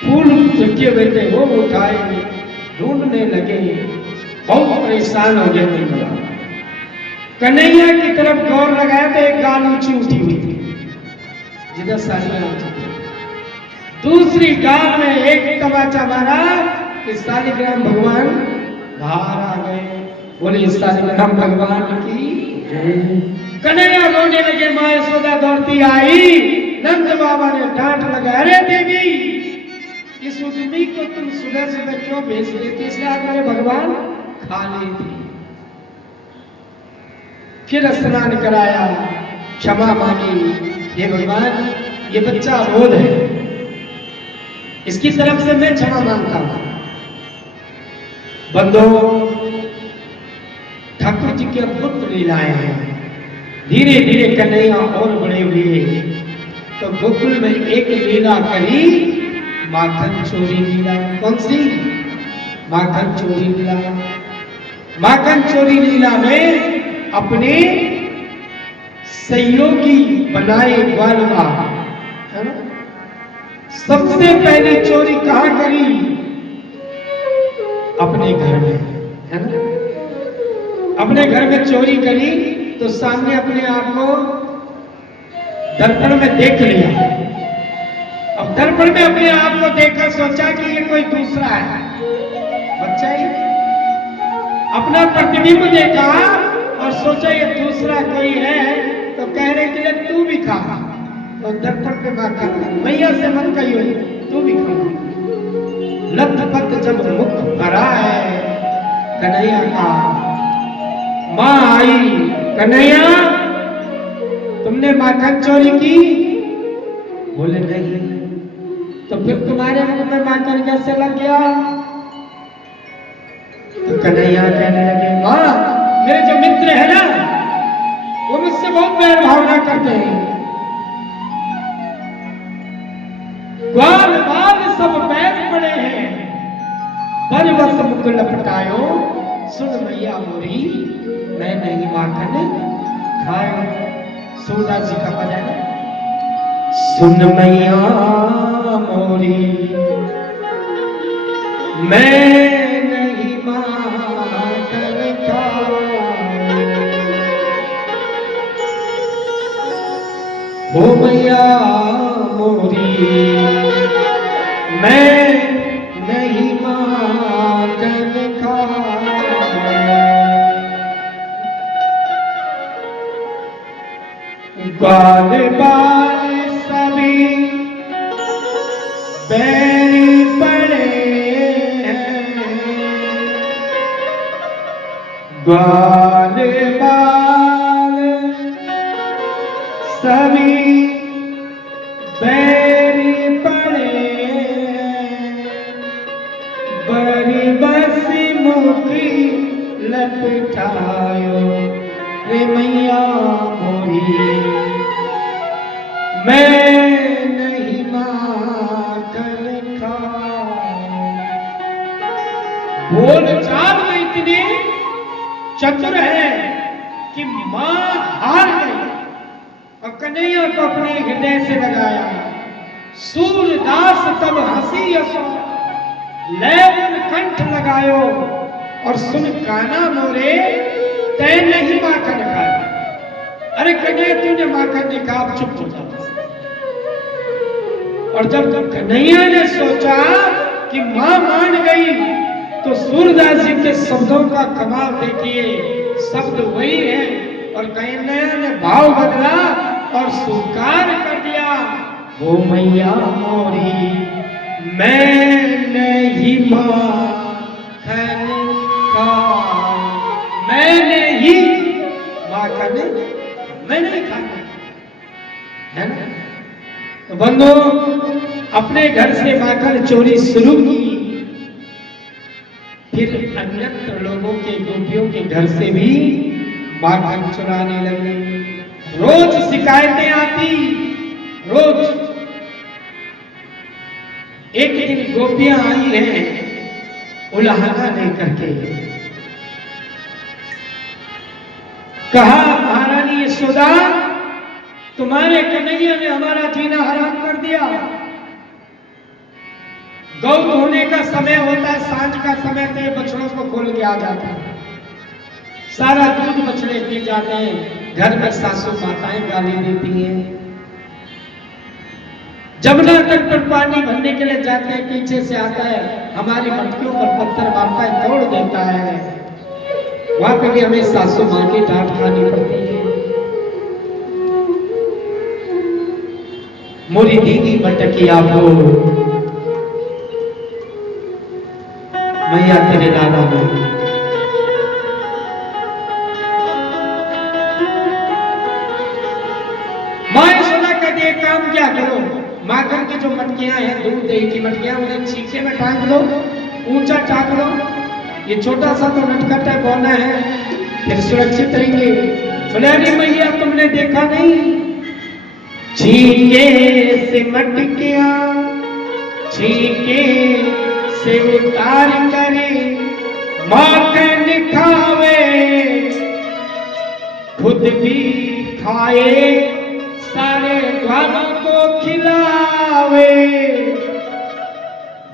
फूल चुके हुए थे वो उठाए, ढूंढने लगे, बहुत परेशान हो गए। कन्हैया की तरफ गौर लगाया तो एक गाल ऊंची उठी हुई थी, जिधर शालिग्राम थे। दूसरी गाल में एक तमाचा मारा कि शालिग्राम भगवान बाहर आ गए। बोले शालिग्राम भगवान की। कन्हैया रोने लगे, मां यशोदा दौड़ती आई, नंद बाबा ने डांट लगाया, अरे देवी इस उद्यमी को तुम सुबह सुबह क्यों भेज देती? इसलिए आज मेरे भगवान खा लेती। फिर स्नान कराया, क्षमा मांगी, ये भगवान ये बच्चा अबोध है, इसकी तरफ से मैं क्षमा मांगता हूं। बंधुओं ठाकुर जी की अद्भुत लीलाएं हैं। धीरे धीरे कन्हैया और बड़े हुए तो गोकुल में एक लीला करी, माखन चोरी लीला। कौन सी? माखन चोरी लीला। माखन चोरी लीला में अपने सहयोगी बनाए ग्वालवा, है ना? सबसे पहले चोरी कहां करी? अपने घर में, है ना? अपने घर में चोरी करी तो सामने अपने आप को दर्पण में देख लिया। अब दर्पण में अपने आप को देखकर सोचा कि ये कोई दूसरा है, बच्चा ही। अपना प्रतिबिंब देखा और सोचा ये दूसरा कोई है, तो कहने के लिए तू भी खा। तो दर्पण पे माखन, मैया से मन कहियो तू भी खा। लथपथ जब मुख भरा है कन्हैया का, मां आई, कन्हैया तुमने माखन चोरी की? बोले नहीं। तो फिर तुम्हारे मुंह में माखन कैसे लग गया? तो कन्हैया कहने लगे, मां मेरे जो मित्र है ना वो मुझसे बहुत प्यार भावना करते हैं, ग्वाल बाल सब पैर पड़े हैं, बरबस मुख लपटायो, सुन मैया मोरी मैं नहीं माखन खायो। सूरदास जी का पद है, सुन मैया मोरी मैं नहीं माखन खायो, हो मैया मोरी मैं नहीं माखन खायो। ग्वाल बाल सभी बैरी पड़े हैं, ग्वाल बाल सभी बैरी पड़े हैं, बड़ी बसी मुखी लपटायो रे मैया मोरी, मैं नहीं माखन खाऊं। बोल चाल में इतने चतुर है कि मां हार गई और कन्हैया को अपने हृदय से लगाया। सूरदास तब हंसी यसो लैन कंठ लगायो और सुन काना मोरे तय नहीं माखन खाया। अरे कन्हैया तूने माखन नहीं कहा, अब चुप हो जा। और जब कन्हैया ने सोचा कि मां मान गई तो सूरदास जी के शब्दों का कमाल देखिए, शब्द वही है और कन्हैया ने भाव बदला और स्वीकार कर दिया, वो मैया मोरी मैं नहीं माखन खाऊं, मैंने ही माखन मैं नहीं खाना है ना। तो बंधु अपने घर से माखन चोरी शुरू की, फिर अन्यत्र लोगों के गोपियों के घर से भी माखन चुराने लगे। रोज शिकायतें आती, रोज। एक दिन गोपियां आई हैं उलाहना लेकर के, कहा महारानी यशोदा तुम्हारे कन्हैया ने हमारा जीना हराम कर दिया। गौ धोने का समय होता है, सांझ का समय तो बछड़ों को खोल के आ जाता है, सारा दूध बछड़े पी जाते हैं। घर में सासू माताएं गाली देती हैं। जमुना तट पर पानी भरने के लिए जाते हैं, पीछे से आता है हमारी मटकियों पर पत्थर मारता है, तोड़ देता है। वहां पे भी हमें सासू मां की डांट खानी पड़ती है। मोरी दीदी मटकिया हो मैया तेरे लाला हो। मां यशोदा कहती है काम क्या करो, माखन की जो मटकियां हैं, दूध दही की मटकियां, उन्हें छींके में टांग लो, ऊंचा टांग लो। ये छोटा सा तो नटखट है, बौना है, फिर सुरक्षित रहेंगे। बोले अरे मैया तुमने देखा नहीं, छींके से मटकियां छींके से उतार करे माखन खावे, खुद भी खाए सारे ग्वालों को खिलावे।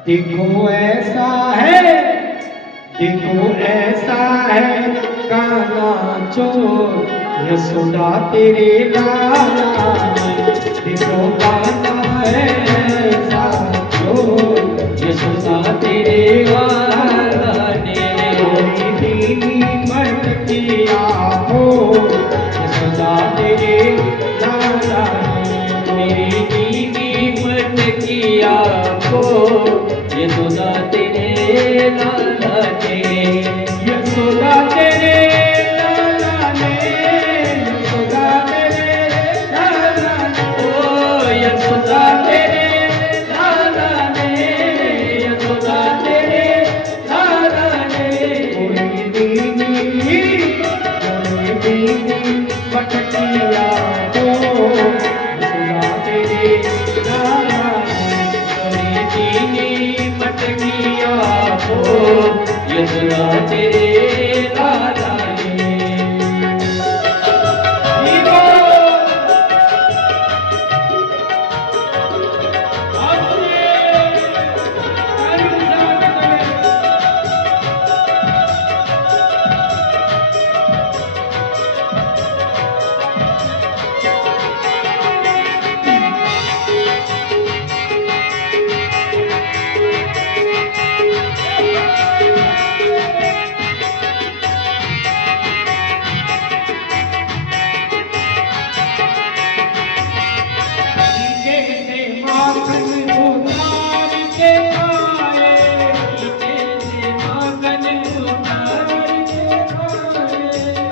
देखो ऐसा है, देखो ऐसा है काना चोर यशोदा तेरे लाला, देखो काना है ऐसा चोर यशोदा तेरे लाला ने। दीदी मटकिया हो यशोदा तेरे लाला ने, मेरी दीदी मटकिया हो यशोदा तेरे लाला ने, यशोदा तेरे लाला ने, यशोदा तेरे लाला ने, ओ यशोदा तेरे लाला ने, यशोदा तेरे लाला ने। कोई दीदी मटकिया हो यशोदा तेरे लाला ने, कोई दीदी मटकिया हो यशोदा तेरे लाला ने।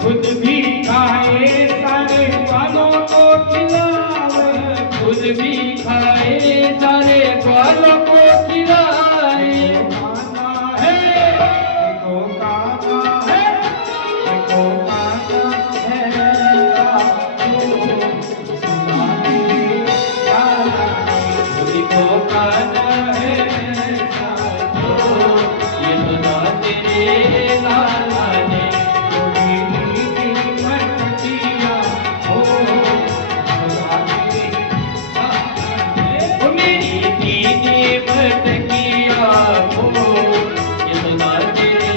खुद भी खाए सारे ग्वालों को खिलाए, खुद भी खाए सारे ग्वालों को खिलाए। खाना है देखो, खाना है लाला ने गोरी नीली मटकिया हो यशोदा तेरे ओ मेरी दीदी मटकिया हो यशोदा तेरे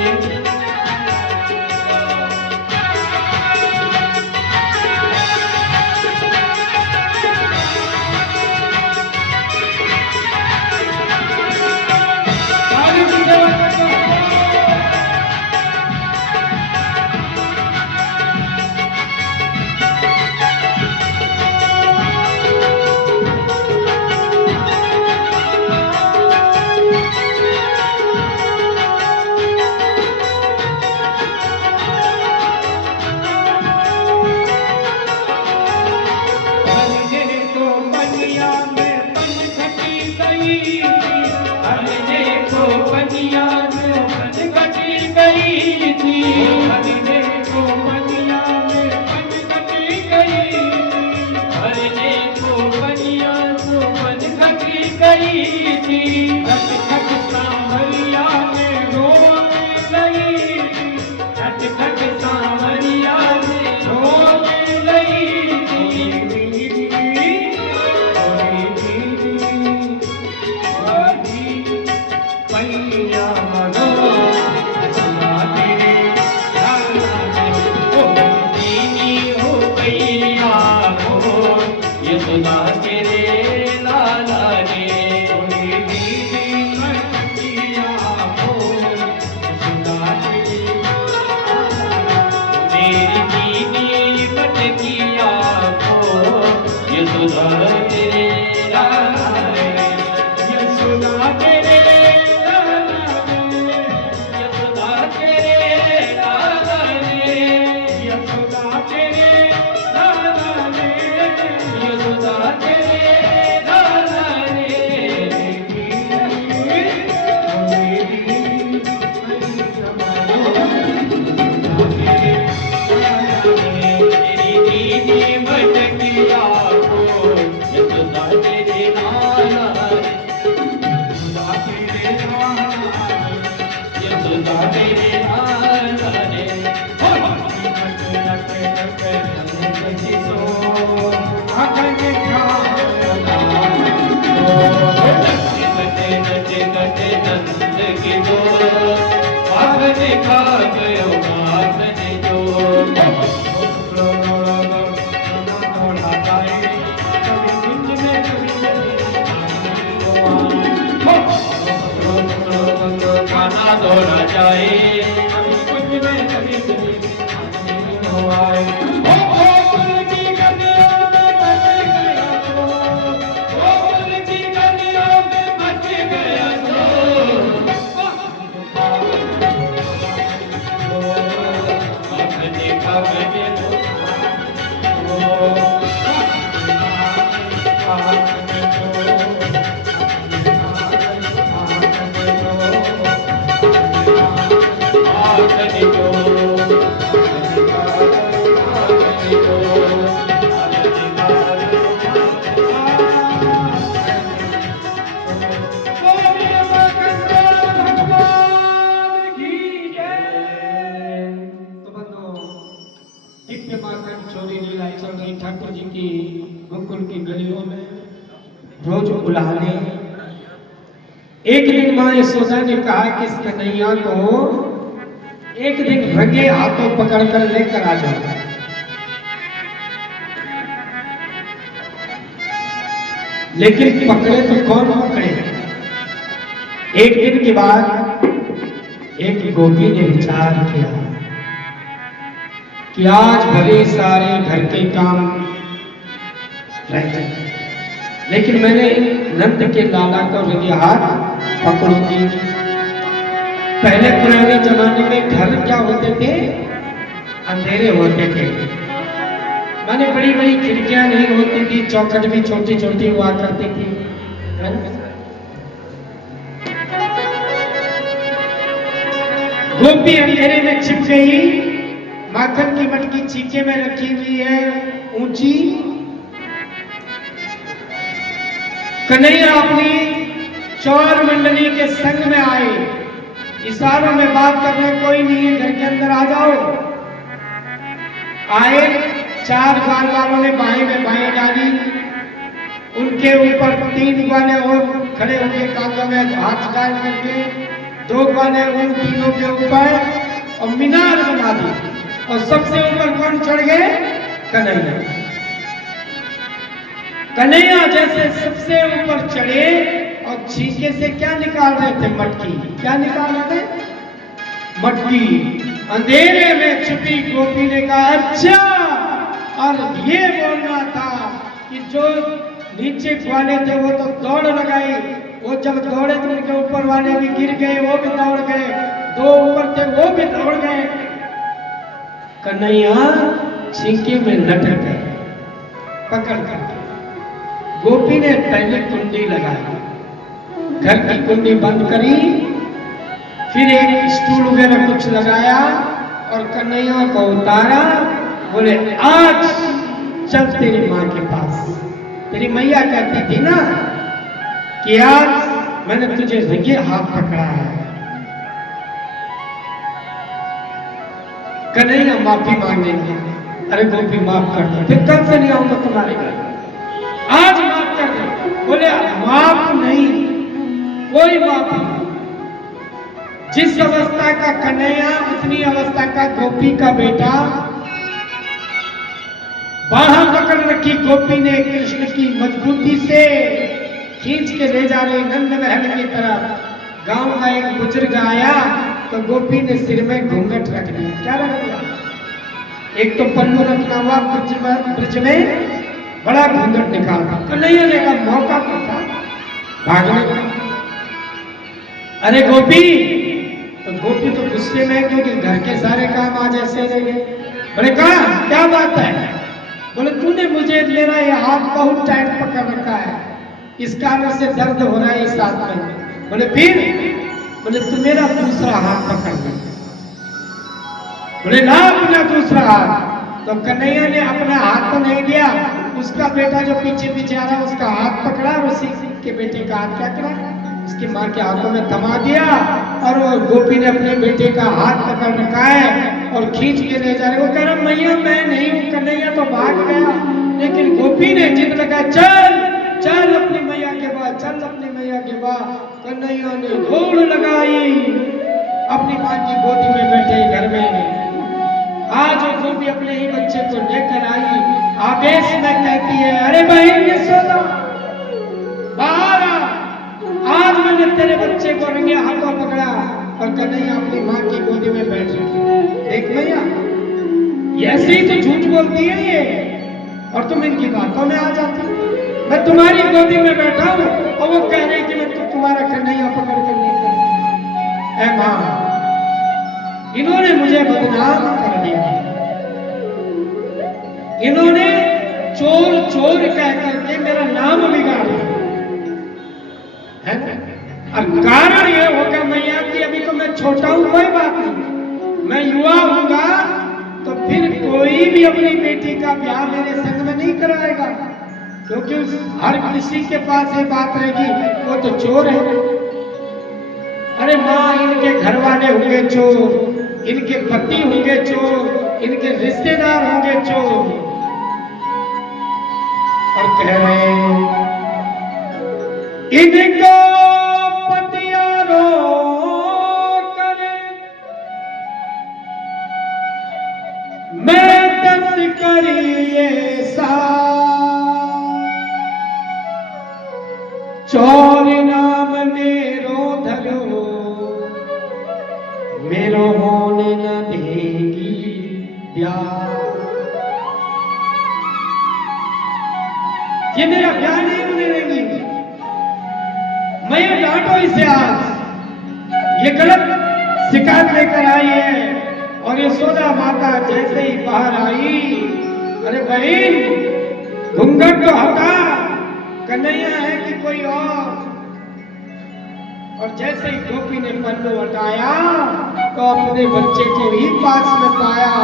यशोदा तेरे लाला ने गोरी नीली मटकिया हो यशोदा तेरे मेरी दीदी मटकिया हो यशोदा तेरे लाला ने यशोदा तेरे लाला ने यशोदा तेरे लाला ने यशोदा तेरे लाला ने यशोदा तेरे लाला ने तेरी दीदी मटकिया हो यशोदा तेरे लाला यशोदा तेरे लाला ने देखा गयो आपने जो खाना दौड़ा जाए कभी कुछ में कभी ठाकुर जी की मुकुल की गलियों में रोज उलाने। एक दिन मां यशोदा ने कहा कि इस कन्हैया को एक दिन रंगे हाथों पकड़कर लेकर आ जाओ। लेकिन पकड़े तो कौन पकड़े। एक दिन के बाद एक गोपी ने विचार किया कि आज भले सारे घर के काम रह जाए, लेकिन मैंने नंद के लाला को रंगे हाथ पकड़ूंगी। पहले पुराने जमाने में घर क्या होते थे, अंधेरे होते थे, माने बड़ी बड़ी खिड़कियां नहीं होती थी, चौखट भी छोटी छोटी हुआ करती थी। गोपी अंधेरे में छिप गई। माखन की मटकी चीखे में रखी हुई है ऊंची। कन्हैया अपनी चौर मंडली के संग में आए। इशारों में बात करने कोई नहीं है, घर के अंदर आ जाओ। आए, 4 ग्वाल वालों ने बाएं में बाएं डाली, उनके ऊपर 3 ग्वाले और खड़े होकर कांधों में हाथ डाल करके 2 ग्वाले उन तीनों के ऊपर और मीनार बना दी। और सबसे ऊपर कौन चढ़ गए? कन्हैया। कन्हैया जैसे सबसे ऊपर चढ़े और छीके से क्या निकाल रहे थे? मटकी। क्या निकाल रहे थे? मटकी। अंधेरे में छुपी गोपी ने कहा अच्छा, और ये बोलना था कि जो नीचे वाले थे वो तो दौड़ लगाई, वो जब दौड़े तो उनके ऊपर वाले भी गिर गए, वो भी दौड़ गए, 2 ऊपर थे वो भी दौड़ गए। कन्हैया छीके में लटक गए पकड़ कर। गोपी ने पहले कुंडी लगाई, घर की कुंडी बंद करी, फिर एक स्टूल वगैरह कुछ लगाया और कन्हैया को उतारा। बोले आज चल तेरी माँ के पास। तेरी मैया कहती थी ना कि आज मैंने तुझे रंगे हाथ पकड़ा है। कन्हैया माफी मांगने लगा। अरे गोपी माफ कर दो, फिर कल से नहीं आऊंगा तुम्हारे घर, आज माफ कर दो। बोले माफ नहीं, कोई माफ नहीं। जिस अवस्था का कन्हैया उतनी अवस्था का गोपी का बेटा। बाहर पकड़ रखी गोपी ने कृष्ण की मजबूती से खींच के ले जा रही नंद महल की तरफ। गांव का एक बुजुर्ग आया तो गोपी ने सिर में घूंघट रख दिया। क्या रख दिया? एक तो पल्लू रखना हुआ ब्रिज में, बड़ा घूंघट निकाला। कन्हैया ने कहा मौका तो था भागने का। अरे गोपी, तो गोपी तो गुस्से में, क्योंकि घर के सारे काम आज ऐसे रह गए। बोले कहा क्या बात है? बोले तूने मुझे मेरा ये हाथ बहुत टाइट पकड़ रखा है, इस कारण से दर्द हो रहा है इस हाथ में। बोले फिर? बोले तू मेरा दूसरा हाथ पकड़ ले। बोले ना अपना दूसरा हाथ। तो कन्हैया ने अपना हाथ तो नहीं दिया, उसका बेटा जो पीछे पीछे आ रहा है उसका हाथ पकड़ा और उसी के बेटे का हाथ क्या करा? उसकी माँ के हाथों में थमा दिया। और वो गोपी ने अपने बेटे का हाथ पकड़ रखा है और खींच के ले जा रहे। वो कह रहा मैया मैं नहीं हूँ। कन्हैया तो भाग गया, लेकिन गोपी ने जिद लगा चल चल अपनी मैया के बाद, चल अपनी मैया के बाद। कन्हैया ने दौड़ लगाई, अपनी माँ की गोदी में बैठे घर में। आज वो गोपी अपने ही बच्चे को लेकर आई, आवेश में कहती है अरे बहन यशोदा बाहर आ, आज मैंने तेरे बच्चे को रंगे हाथों पकड़ा। और कन्हैया अपनी माँ की गोदी में बैठ रही। देख मैया, ऐसे ही तो झूठ बोलती है ये, और तुम इनकी बातों में आ जाती। मैं तुम्हारी गोदी में बैठा हूं और वो कह रही कि मैं तुम्हारा कन्हैया पकड़ कर नहीं कर। ऐ माँ, इन्होंने मुझे बदनाम कर दिया, इन्होंने चोर चोर कह करके मेरा नाम बिगाड़ दिया है। अब कारण ये होगा मैया कि अभी तो मैं छोटा हूं, कोई बात नहीं, मैं युवा हूंगा तो फिर कोई भी अपनी बेटी का ब्याह मेरे संग में नहीं कराएगा, क्योंकि हर किसी के पास ये बात रहेगी वो तो चोर है। अरे माँ, इनके घर वाले होंगे चोर, इनके पति होंगे चोर, इनके रिश्तेदार होंगे चोर। और कह रहे इनको पतियारो करे मैं 10 करिए सा, चोर नाम मेरो धरो मेरो होने न देगी ब्याह। ये मेरा ब्याह नहीं होने देंगी। मैं डांटो इसे, आज ये गलत शिकायत लेकर आई है। और यशोदा माता जैसे ही बाहर आई, अरे बहन घूंघट तो हटा, कन्हैया है कि कोई और जैसे ही गोपी ने पल्लू हटाया तो अपने बच्चे को ही पास में पाया।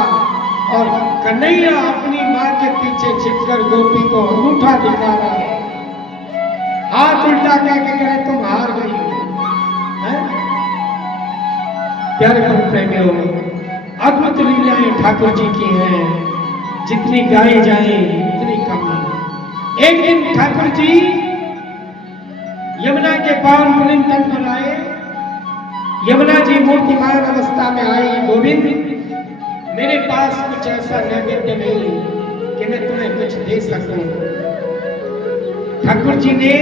और कन्हैया अपनी माँ के पीछे छिपकर गोपी को अंगूठा दिखा रहा है, हाथ उल्टा करके कह रहे तुम हार गई हो। प्यारे प्रेमियों, अद्भुत लीलाएं ठाकुर जी की हैं, जितनी गाई जाए उतनी कम है। एक दिन ठाकुर जी यमुना के पावन पुलिन तट पर आए। यमुना जी मूर्तिमान अवस्था में आई। गोविंद, मेरे पास कुछ ऐसा नैवेद्य नहीं कि मैं तुम्हें कुछ दे सकूं। ठाकुर जी ने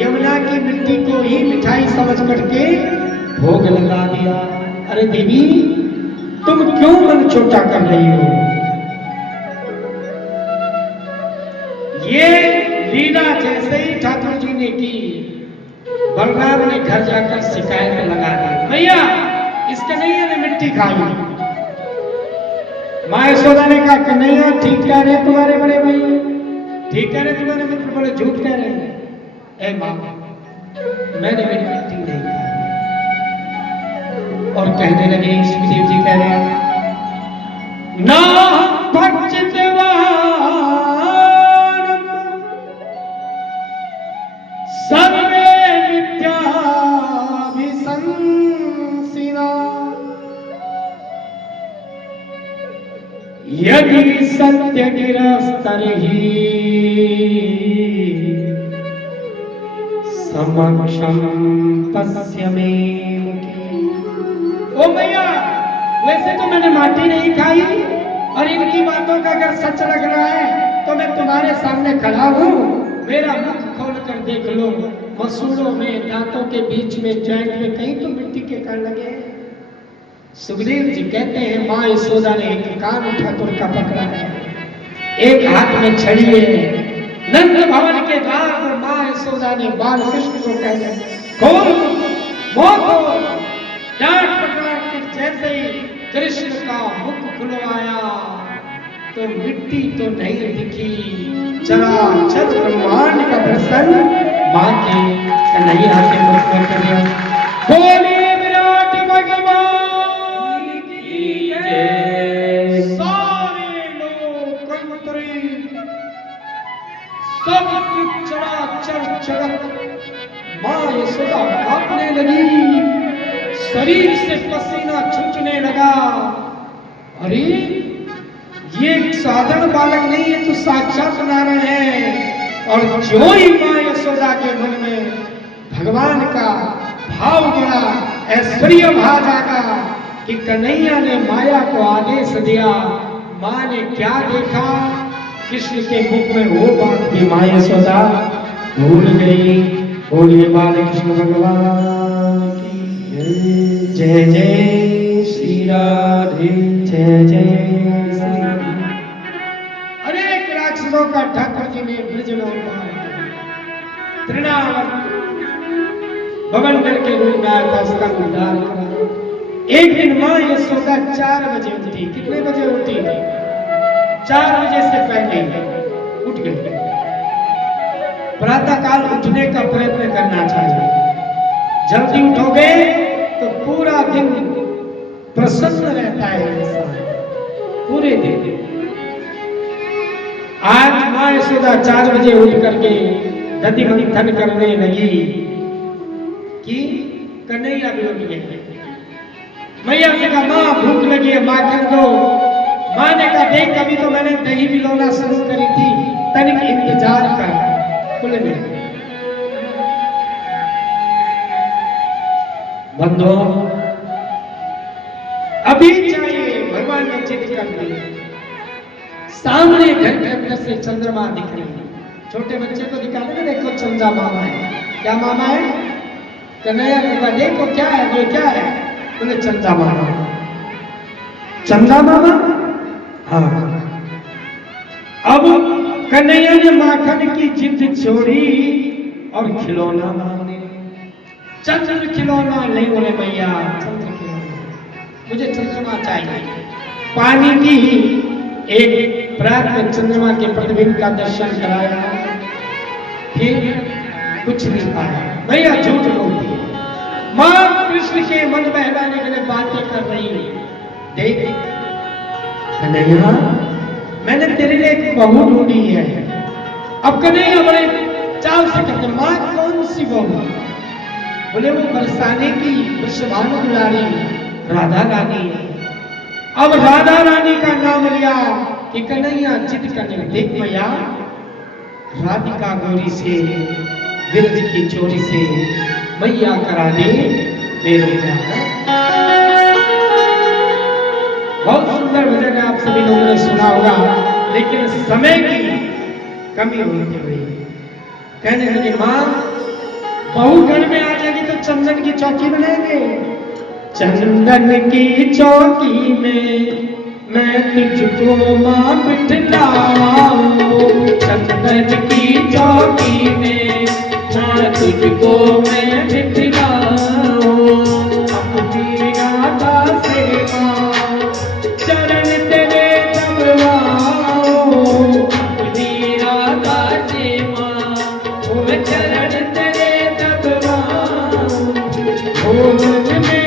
यमुना की मिट्टी को ही मिठाई समझ करके भोग लगा दिया। अरे देवी, तुम क्यों मन छोटा कर रही हो? ये लीला जैसे ही ठाकुर जी ने की, बलराम ने घर जाकर शिकायत लगा दी, भैया इसके कन्हैया ने मिट्टी खाई। माँ यशोदा ने कहा, कन्हैया ठीक कह रहे तुम्हारे बड़े भाई, ठीक कह रहे तुम्हारे मित्र, बड़े झूठ कह रहे हैं। ए माँ, मैंने मेरी मिट्टी नहीं खाई। और कहने लगे, सुखदेव जी कह रहे हैं, ना सर्वे विद्या विसंसिना, यदि सत्य गिरस्तर्हि समक्षम पश्य मे मुखे। ओ मैया, वैसे तो मैंने माटी नहीं खाई, और इनकी बातों का अगर सच लग रहा है तो मैं तुम्हारे सामने खड़ा हूँ। मेरा मुख खोल कर देख लो, मसूड़ों में, दांतों के बीच में, जॉइंट में कहीं तो मिट्टी के कण लगे। सुखदेव जी कहते हैं, माँ यशोदा ने एक कान ठाकुर का पकड़ा है, एक हाथ में छड़ी है। नंद भवन के द्वार पर माँ यशोदा ने बाल कृष्ण को कह दिया, खोल मुंह खोल। डांट पकड़ा के जैसे ही कृष्ण का मुख खुलवाया तो मिट्टी तो नहीं दिखी, चराचर ब्रह्मांड का दर्शन माँ के कन्हैया के मुख में कर दिया। बोलिए विराट भगवान की जय। सारे लोग सब चराचर जगत माँ यशोदा कांपने लगी, शरीर से पसीना छूटने लगा। अरे ये साधारण बालक नहीं, ये तो साक्षात नारायण है। और जो ही माँ यशोदा के मन में भगवान का भाव बढ़ा, ऐश्वर्य भाव जागा कि कन्हैया ने माया को आदेश दिया। माँ ने क्या देखा, कृष्ण के मुख में वो बात भी माँ यशोदा भूल गई। बोलिए बालकृष्ण भगवान की जय। जय श्री राधे, जय जय श्री राधे। अनेक राक्षसों का ठाकुर जी ने ब्रज में उद्धार किया। तृणावर्त भवंडर के रूप में आया था, उसका उद्धार करा। एक दिन माँ यशोदा 4 बजे उठी। कितने बजे उठी? 4 बजे से पहले उठ गई। प्रातः काल उठने का प्रयत्न करना चाहिए। जल्दी उठोगे तो पूरा दिन प्रसन्न रहता है इंसान, पूरे दिन। आज माँ यशोदा 4 बजे उठ करके दधि मंथन करने लगी कि कन्हैया भी उठ गए। मैया से कहा, माँ भूख लगी है, माखन दो। माँ ने कहा, देख अभी तो मैंने दही मिलाना शुरू करी थी, तनिक इंतजार कर। खुले में बंधो अभी चाहिए। भगवान ने जिद कर दी। सामने घर के अंदर से चंद्रमा दिख रही है। छोटे बच्चे को दिखा दे, देखो चंद्रा मामा है। क्या मामा है? कन्हैया को देखो क्या है, वो क्या है? बोले चंद्रा मामा। चंद्रा मामा? हाँ। अब कन्हैया ने माखन की जिद छोड़ी और खिलौना मांगने। चंद्र खिलौना नहीं बोले भैया, चंद्र खिलौना, मुझे चंद्रमा चाहिए। पानी की ही एक प्रात में चंद्रमा के प्रतिबिंब का दर्शन कराया, फिर कुछ नहीं पाया। भैया झूठ बोलती है। मां कृष्ण के मन बहलाने के लिए बातें कर रही है। देख कन्हैया, मैंने तेरे लिए एक बहू ढूंढी है। अब कन्हैया बड़े चाव से कहते, मां कौन सी बहू? बोले वो बरसाने की वृषभानु दुलारी राधा रानी है। अब राधा रानी का नाम लिया कि कन्हैया जिद करने लगे, देख मैया राधिका गौरी से विरज की चोरी से मैया करा दे मेरे प्यार। बहुत सुंदर भजन है, आप सभी लोगों ने सुना होगा, लेकिन समय की कमी होती हुई कहने लगे मां बहू घर में आ जाएगी तो चंदन की चौकी बनाएंगे। चंदन की चौकी में मैं तुझको मां बिठलाऊं, चंदन की चौकी में मैं तुझको मैं बिठलाऊं, अपनी राधा से मां चरण तेरे दबवाऊं, अपनी राधा से मां वो चरण तेरे दबवाऊं, भोजन में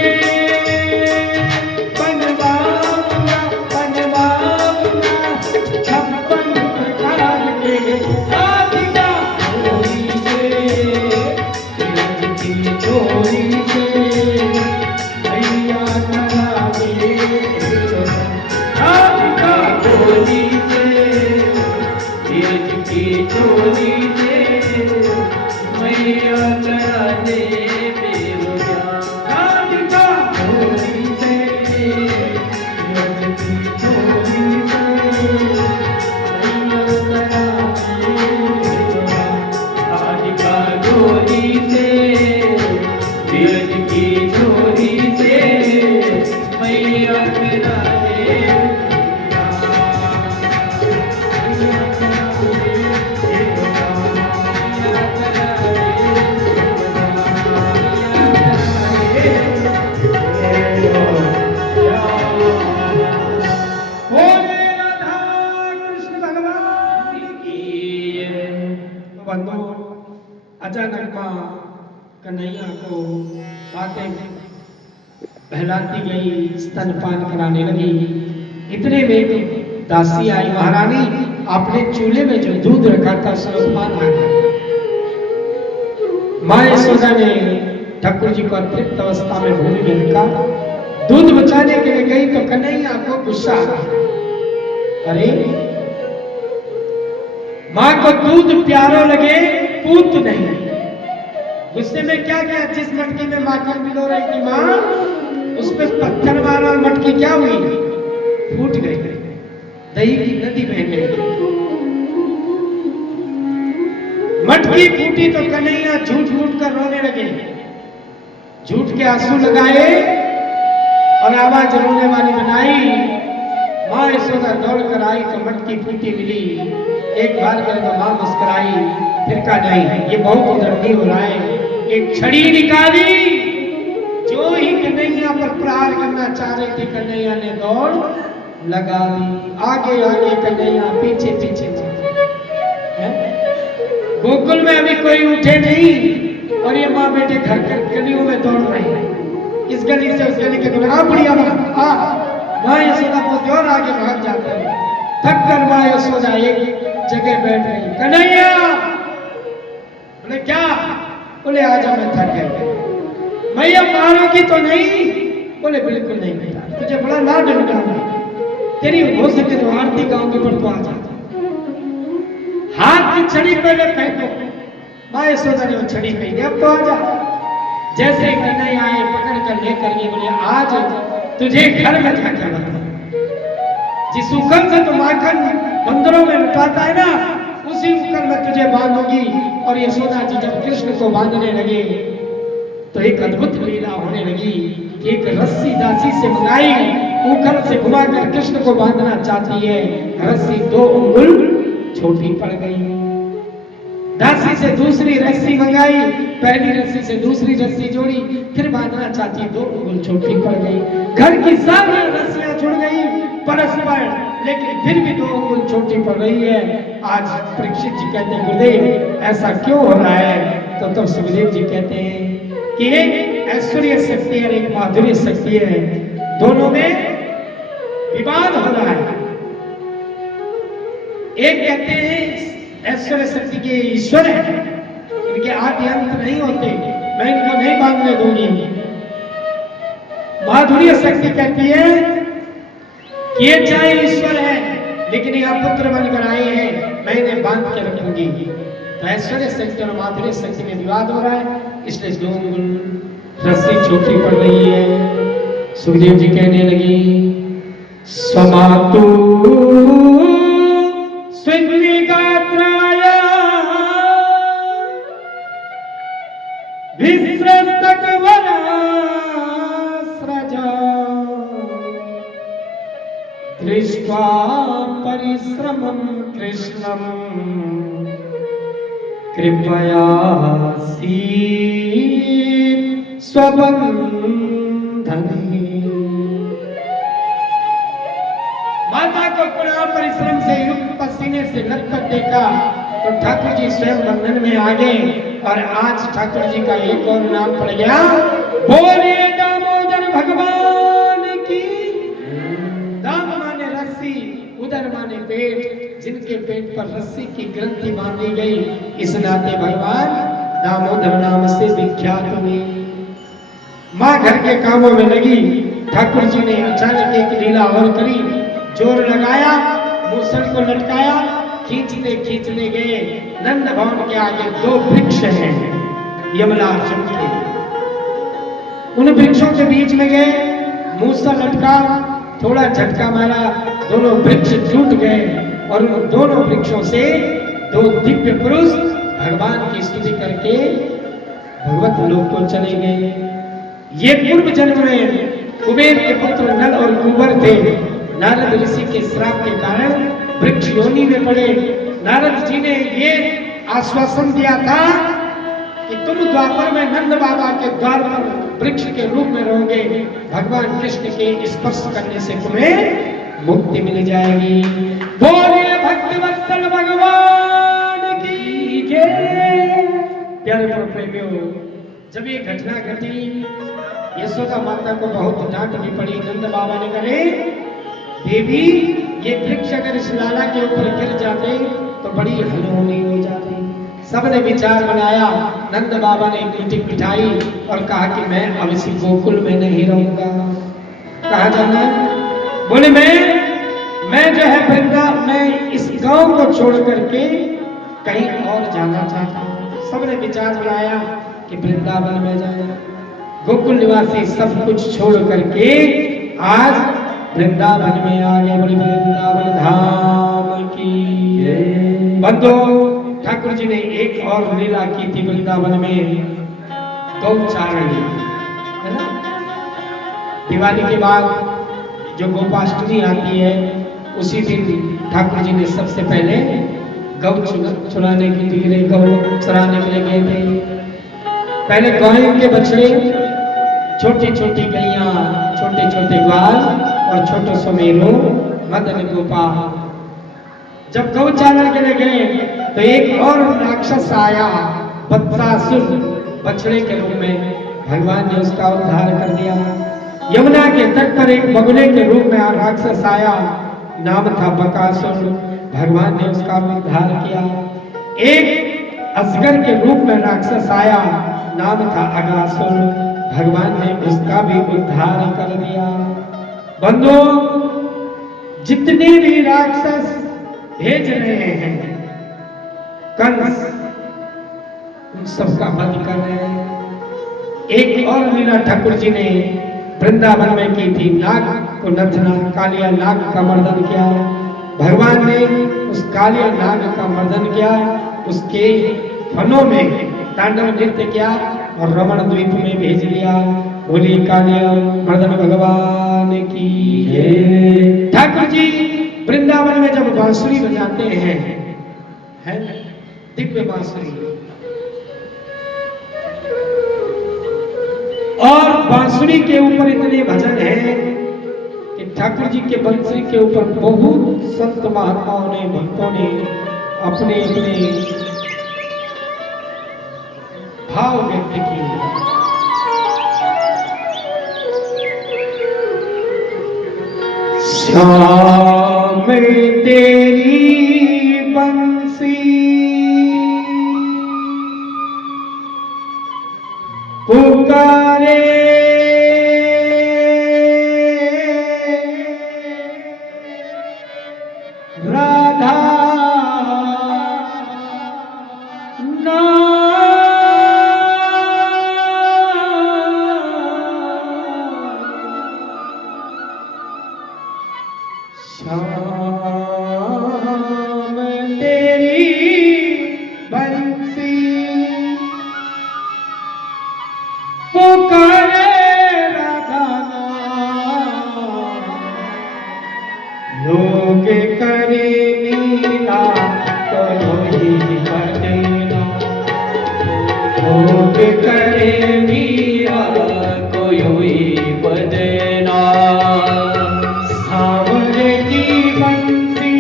अचानक मां कन्हैया को बातें बहलाती गई, स्तनपान कराने लगी। इतने में एक दासी आई, महारानी आपने चूल्हे में जो दूध रखा था स्तनपान आ गया। मां यशोदा ने ठाकुर जी को अतृप्त अवस्था में भूमि में रखा, दूध बचाने के लिए गई तो कन्हैया को गुस्सा आ गया। अरे मां को दूध प्यारो लगे पूत नहीं, गुस्से में क्या किया, जिस मटकी में माखन भिगो रही थी मां उस पे पत्थर मारा और मटकी क्या हुई, फूट गई, दही की नदी बहने लगी। मटकी फूटी तो कन्हैया झूठ झूठ कर रोने लगे, झूठ के आंसू लगाए और आवाज रोने वाली बनाई। मां यशोदा दौड़ कर आई तो मटकी फूटी मिली, एक बार करे तो मां मुस्कुराई, फिर कहा नहीं ये बहुत उधर हो रहा है। एक छड़ी निकाली, जो ही कन्हैया पर प्रहार करना चाह रही थी कन्हैया ने दौड़ लगा दी, आगे आगे कन्हैया पीछे पीछे। गोकुल में अभी कोई उठे नहीं और ये माँ बेटे घर गलियों में दौड़ रहे हैं, इस गली से उस गली के बोले बुढ़िया माँ यशोदा पहुंचती और आगे भाग जाते हैं। थक कर माँ यशोदा एक जगह बैठ गई, कन्हैया बोले क्या, बोले आजा मैं थक गई। मैया मारोगी तो नहीं, बोले बिल्कुल नहीं बेटा, तुझे बड़ा लाड लगाऊंगी, तेरी हो सके तो आरती गाऊंगी पर तू आ जा। हाथ की छड़ी पहले फेंको, माँ यशोदा ने वो छड़ी फेंकी, अब तो आ जा। जैसे कन्हैया आए पकड़ कर लेकर ये बोले आज तुझे घर में जाके बता, जिस उखल से तो माखन बंदरों में लुटाता है ना, उसी उखल में तुझे बांधूंगी। और यशोदा जी जब कृष्ण को बांधने लगे तो एक अद्भुत लीला होने लगी कि एक रस्सी दासी से मंगाई, उखल से घुमाकर कृष्ण को बांधना चाहती है, रस्सी 2 उंगल छोटी पड़ गई। दासी से दूसरी रस्सी मंगाई, पहली रस्सी से दूसरी रस्सी जोड़ी, फिर बांधना चाहती 2 उंगल छोटी पड़ गई। घर की सारी रस्सियां जुड़ गई परस्पर, लेकिन फिर भी 2 उंगल छोटी पड़ रही है। आज परीक्षित जी कहते हैं गुरुदेव ऐसा क्यों हो रहा है, तो सुखदेव जी कहते हैं कि एक ऐश्वर्य शक्ति और एक माधुर्य शक्ति है, दोनों में विवाद हो रहा है। एक कहते हैं ऐश्वर्य शक्ति के ईश्वर है, इनके आदि अंत नहीं होते, मैं इनको नहीं बांधने दूंगी। माधुर्य शक्ति कहती है कि ये चाहे ईश्वर है लेकिन यहाँ पुत्र बनकर आए हैं, मैं इन्हें बांध के रखूंगी। तो ऐश्वर्य शक्ति और माधुर्य शक्ति में विवाद हो रहा है, इसलिए दो रस्सी छोटी पड़ रही है। सुखदेव जी कहने लगी स्वमातु स्विन्निगात्राय विस्रस्तक वरास्रजा दृष्ट्वा परिश्रमं कृष्णं कृपया स्वबंधने। माता को पुनः परिश्रम से युक्त पसीने से लथपथ देखा तो ठाकुर जी स्वयं बंधन में आ गए। और आज ठाकुर जी का एक और नाम पड़ गया, बोले दामोदर भगवान की। दाम माने रस्सी, उदर माने पेट, जिनके पेट पर रस्सी की ग्रंथि बांधी गई, इस नाते भगवान दामोदर नाम से विख्यात हुए। माँ घर के कामों में लगी, ठाकुर जी ने अचानक एक लीला और करी, जोर लगाया, मूसल को लटकाया, खींचते खींचते गए। नंद भवन के आगे दो वृक्ष हैं यमला के, उन वृक्षों के बीच में गए, मूसल लटका, थोड़ा झटका मारा, दोनों वृक्ष टूट गए और उन दोनों वृक्षों से दो दिव्य पुरुष भगवान की स्तुति करके भगवत लोक को चले गए। ये पूर्व जन्म में कुबेर के पुत्र नल और कुंवर थे। नारद ऋषि के श्राप के कारण वृक्ष योनि में पड़े। नारद जी ने ये आश्वासन दिया था कि तुम द्वापर में नंद बाबा के द्वार पर वृक्ष के रूप में रहोगे, भगवान कृष्ण के स्पर्श करने से तुम्हें मुक्ति मिल जाएगी। बोलिए भक्त वत्सल भगवान की जय। प्यारे प्रेमियों, जब ये घटना घटी, यशोदा माता को बहुत डांट भी पड़ी। नंद बाबा ने कहे, देवी ये वृक्ष अगर इस लाला के ऊपर गिर जाते तो बड़ी हलहोनी हो जाती। सबने विचार बनाया, नंद बाबा ने मीटिंग बिठाई और कहा कि मैं अब इसी गोकुल में नहीं रहूंगा। कहा जाना, बोले मैं जो है वृंदावन, मैं इस गांव को छोड़ करके कहीं और जाना चाहता हूँ। सबने विचार बनाया कि वृंदावन में जाए। गोकुल निवासी सब कुछ छोड़ करके आज वृंदावन में आ गए। बड़ी वृंदावन धाम की बंदो, ठाकुर जी ने एक और लीला की थी वृंदावन में, गौचारण, है ना। दिवाली के बाद जो गोपाष्टमी आती है, उसी दिन ठाकुर जी ने सबसे पहले गौ चुराने के लिए, गौ चराने के लिए गए थे। पहले गायों के बछड़े, छोटी छोटी गैया, छोटे छोटे ग्वाल और छोटे सुमेरु, मदन गोपाल। जब गौचारण के लिए गए तो एक और राक्षस आया, बत्सासुर, बछड़े के रूप में। भगवान ने उसका उद्धार कर दिया। यमुना के तट पर एक बगुले के रूप में राक्षस आया, नाम था बकासुर। भगवान ने उसका उद्धार किया। एक असगर के रूप में राक्षस आया, नाम था अगासुर। भगवान ने उसका भी उद्धार कर दिया। बंधु, जितने भी राक्षस भेज रहे हैं कंस, उन सबका वध कर रहे हैं। एक और लीला ठाकुर जी ने वृंदावन में की थी, नाग को नथना, कालिया नाग का मर्दन किया। भगवान ने उस कालिया नाग का मर्दन किया, उसके फनों में तांडव नृत्य किया और रमण द्वीप में भेज दिया। बोली कालिया मर्दन भगवान की जय। ठाकुर जी वृंदावन में जब बांसुरी बजाते हैं, है दिव्य बांसुरी, और बांसुरी के ऊपर इतने भजन हैं कि ठाकुर जी के बांसुरी के ऊपर बहुत संत महात्माओं ने, भक्तों ने अपने अपने भाव व्यक्त किए। श्याम तेरी बंसी पुकारे शाम तेरी बंसी पुकारे राधा लोग करे मीरा तो ही बदना लोग करे मीरा कोई बदना सावरे की बंसी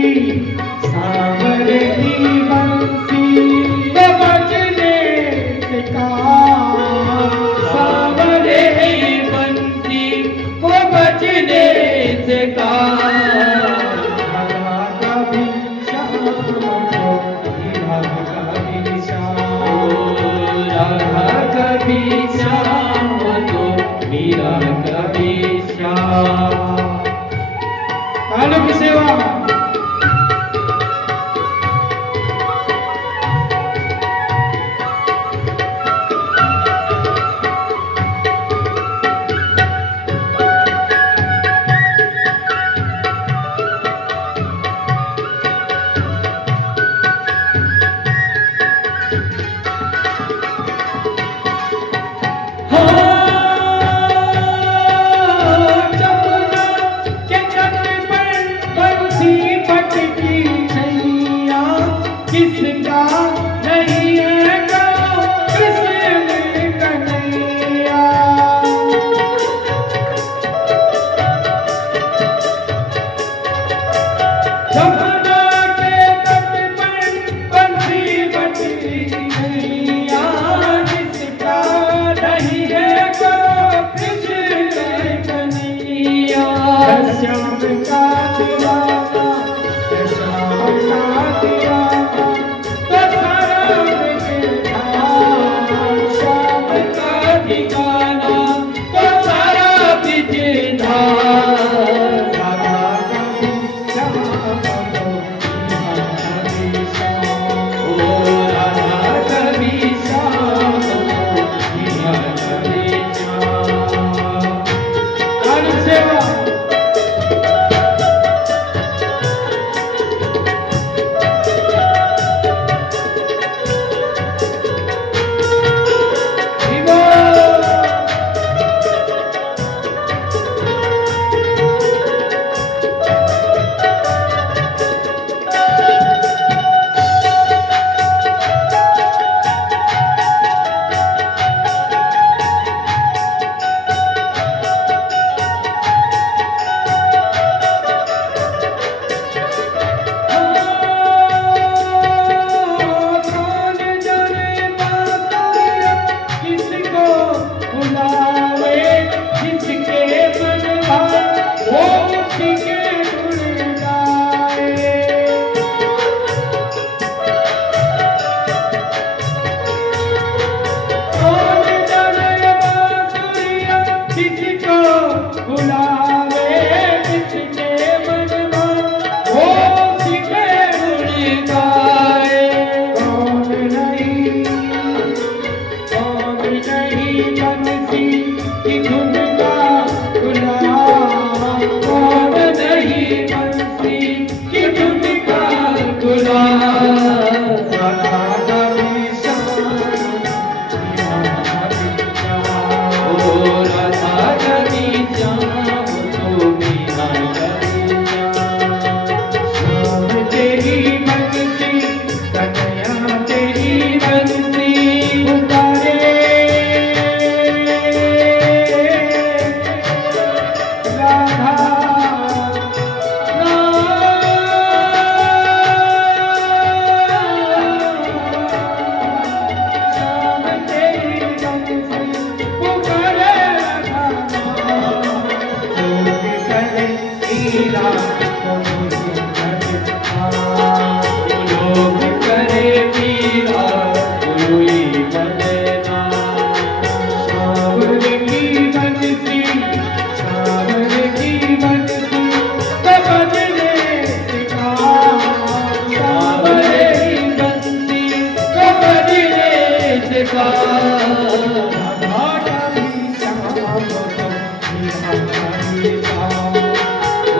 सावरे की बंसी तो बजने से सावरे की बंसी को बजने से की सेवा किसका नहीं है गाँव कृष्ण कन्हैया जमुना के तट पर बंसी बजती नैया जिसका नहीं है गाँव कृष्ण कन्हैया श्याम का दीवाना श्याम का दीवाना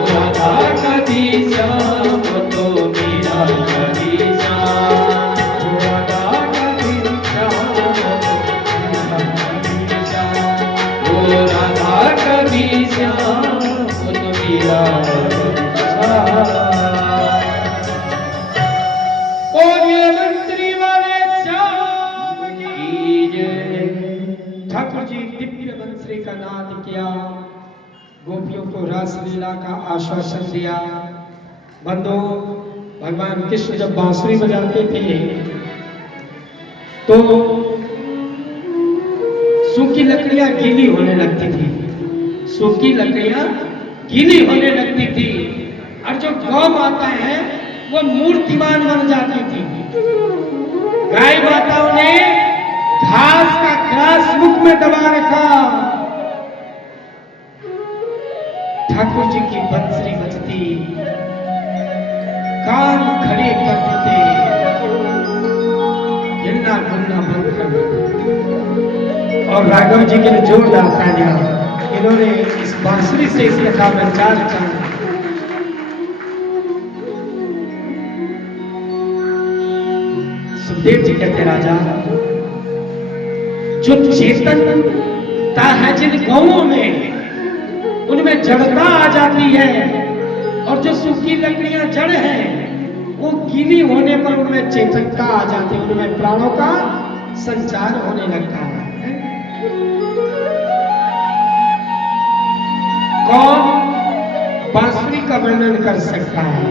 राधा कभी श्याम तो मेरा कभी श्याम, राधा कभी श्याम तो राधा कभी श्याम तो मेरा और ये मंत्री वाले श्याम की जय। ठाकुर जी दिव्य मंत्री का नाद किया, गोपियों को रासलीला का आश्वासन दिया। बंदो, भगवान कृष्ण जब बांसुरी बजाते थे तो सूखी लकड़ियां गीली होने लगती थी, सूखी लकड़ियां गीली होने लगती थी, और जो गौ माता है वो मूर्तिमान बन जाती थी। गाय माताओं ने घास का ग्रास मुख में दबा रखा। ठाकुर जी की बंसुरी बजती, कान खड़े कर देते, हिलना डुलना बंद कर देते। और राघव जी के लिए जोरदार तालियां, इन्होंने इस बांसुरी से इस कथा में चार चांद। सुखदेव जी कहते राजा, जो चेतनता है जिन गौओं में, उनमें जड़ता आ जाती है, और जो सूखी लकड़ियां जड़ हैं वो गीली होने पर उनमें चेतनता आ जाती है, उनमें प्राणों का संचार होने लगता है। कौन बांसुरी का वर्णन कर सकता है?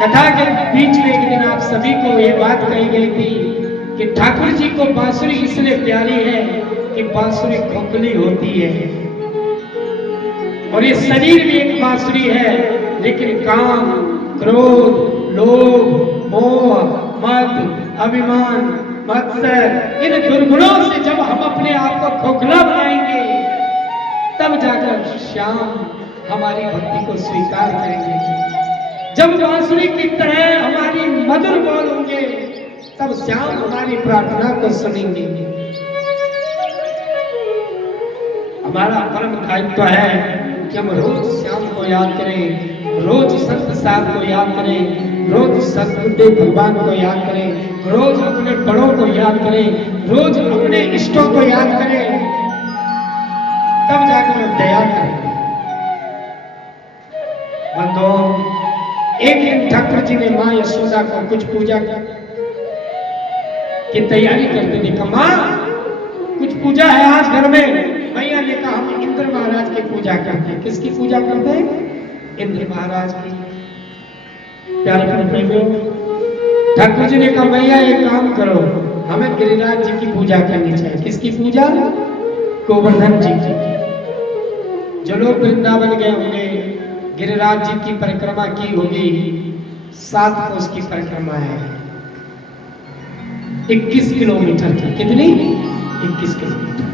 कथा के बीच में एक दिन आप सभी को ये बात कही गई थी कि ठाकुर जी को बांसुरी इसलिए प्यारी है कि बांसुरी खोखली होती है, और ये शरीर भी एक बांसुरी है, लेकिन काम, क्रोध, लोभ, मोह, मद, अभिमान, मत्सर, इन दुर्गुणों से जब हम अपने आप को खोखला बनाएंगे, तब जाकर श्याम हमारी भक्ति को स्वीकार करेंगे। जब बांसुरी की तरह हमारी मधुर बोल होंगे, तब श्याम हमारी प्रार्थना को सुनेंगे। हमारा परम दायित्व है कि हम रोज श्याम को याद करें, रोज संत साहब को याद करें, रोज सतगुरुदेव भगवान को याद करें, रोज अपने बड़ों को याद करें, रोज अपने इष्टों को याद करें, तब जाकर हम दया करेंगे। बंदो, एक दिन ठाकुर जी ने मां यशोदा को कुछ पूजा की तैयारी करते देखा। मां, कुछ पूजा है आज घर में। मैया ने कहा, हम इंद्र महाराज की पूजा करते हैं। किसकी पूजा करते हैं? इंद्र महाराज की। प्यारे प्रेमियों, ठाकुर जी ने कहा, मैया एक काम करो, हमें गिरिराज जी की पूजा करनी चाहिए। किसकी पूजा? गोवर्धन जी की। जो लोग वृंदावन गए होंगे, गिरिराज जी की परिक्रमा की होगी, 7 कोस की परिक्रमा है, 21 किलोमीटर की। कितनी? 21 किलोमीटर।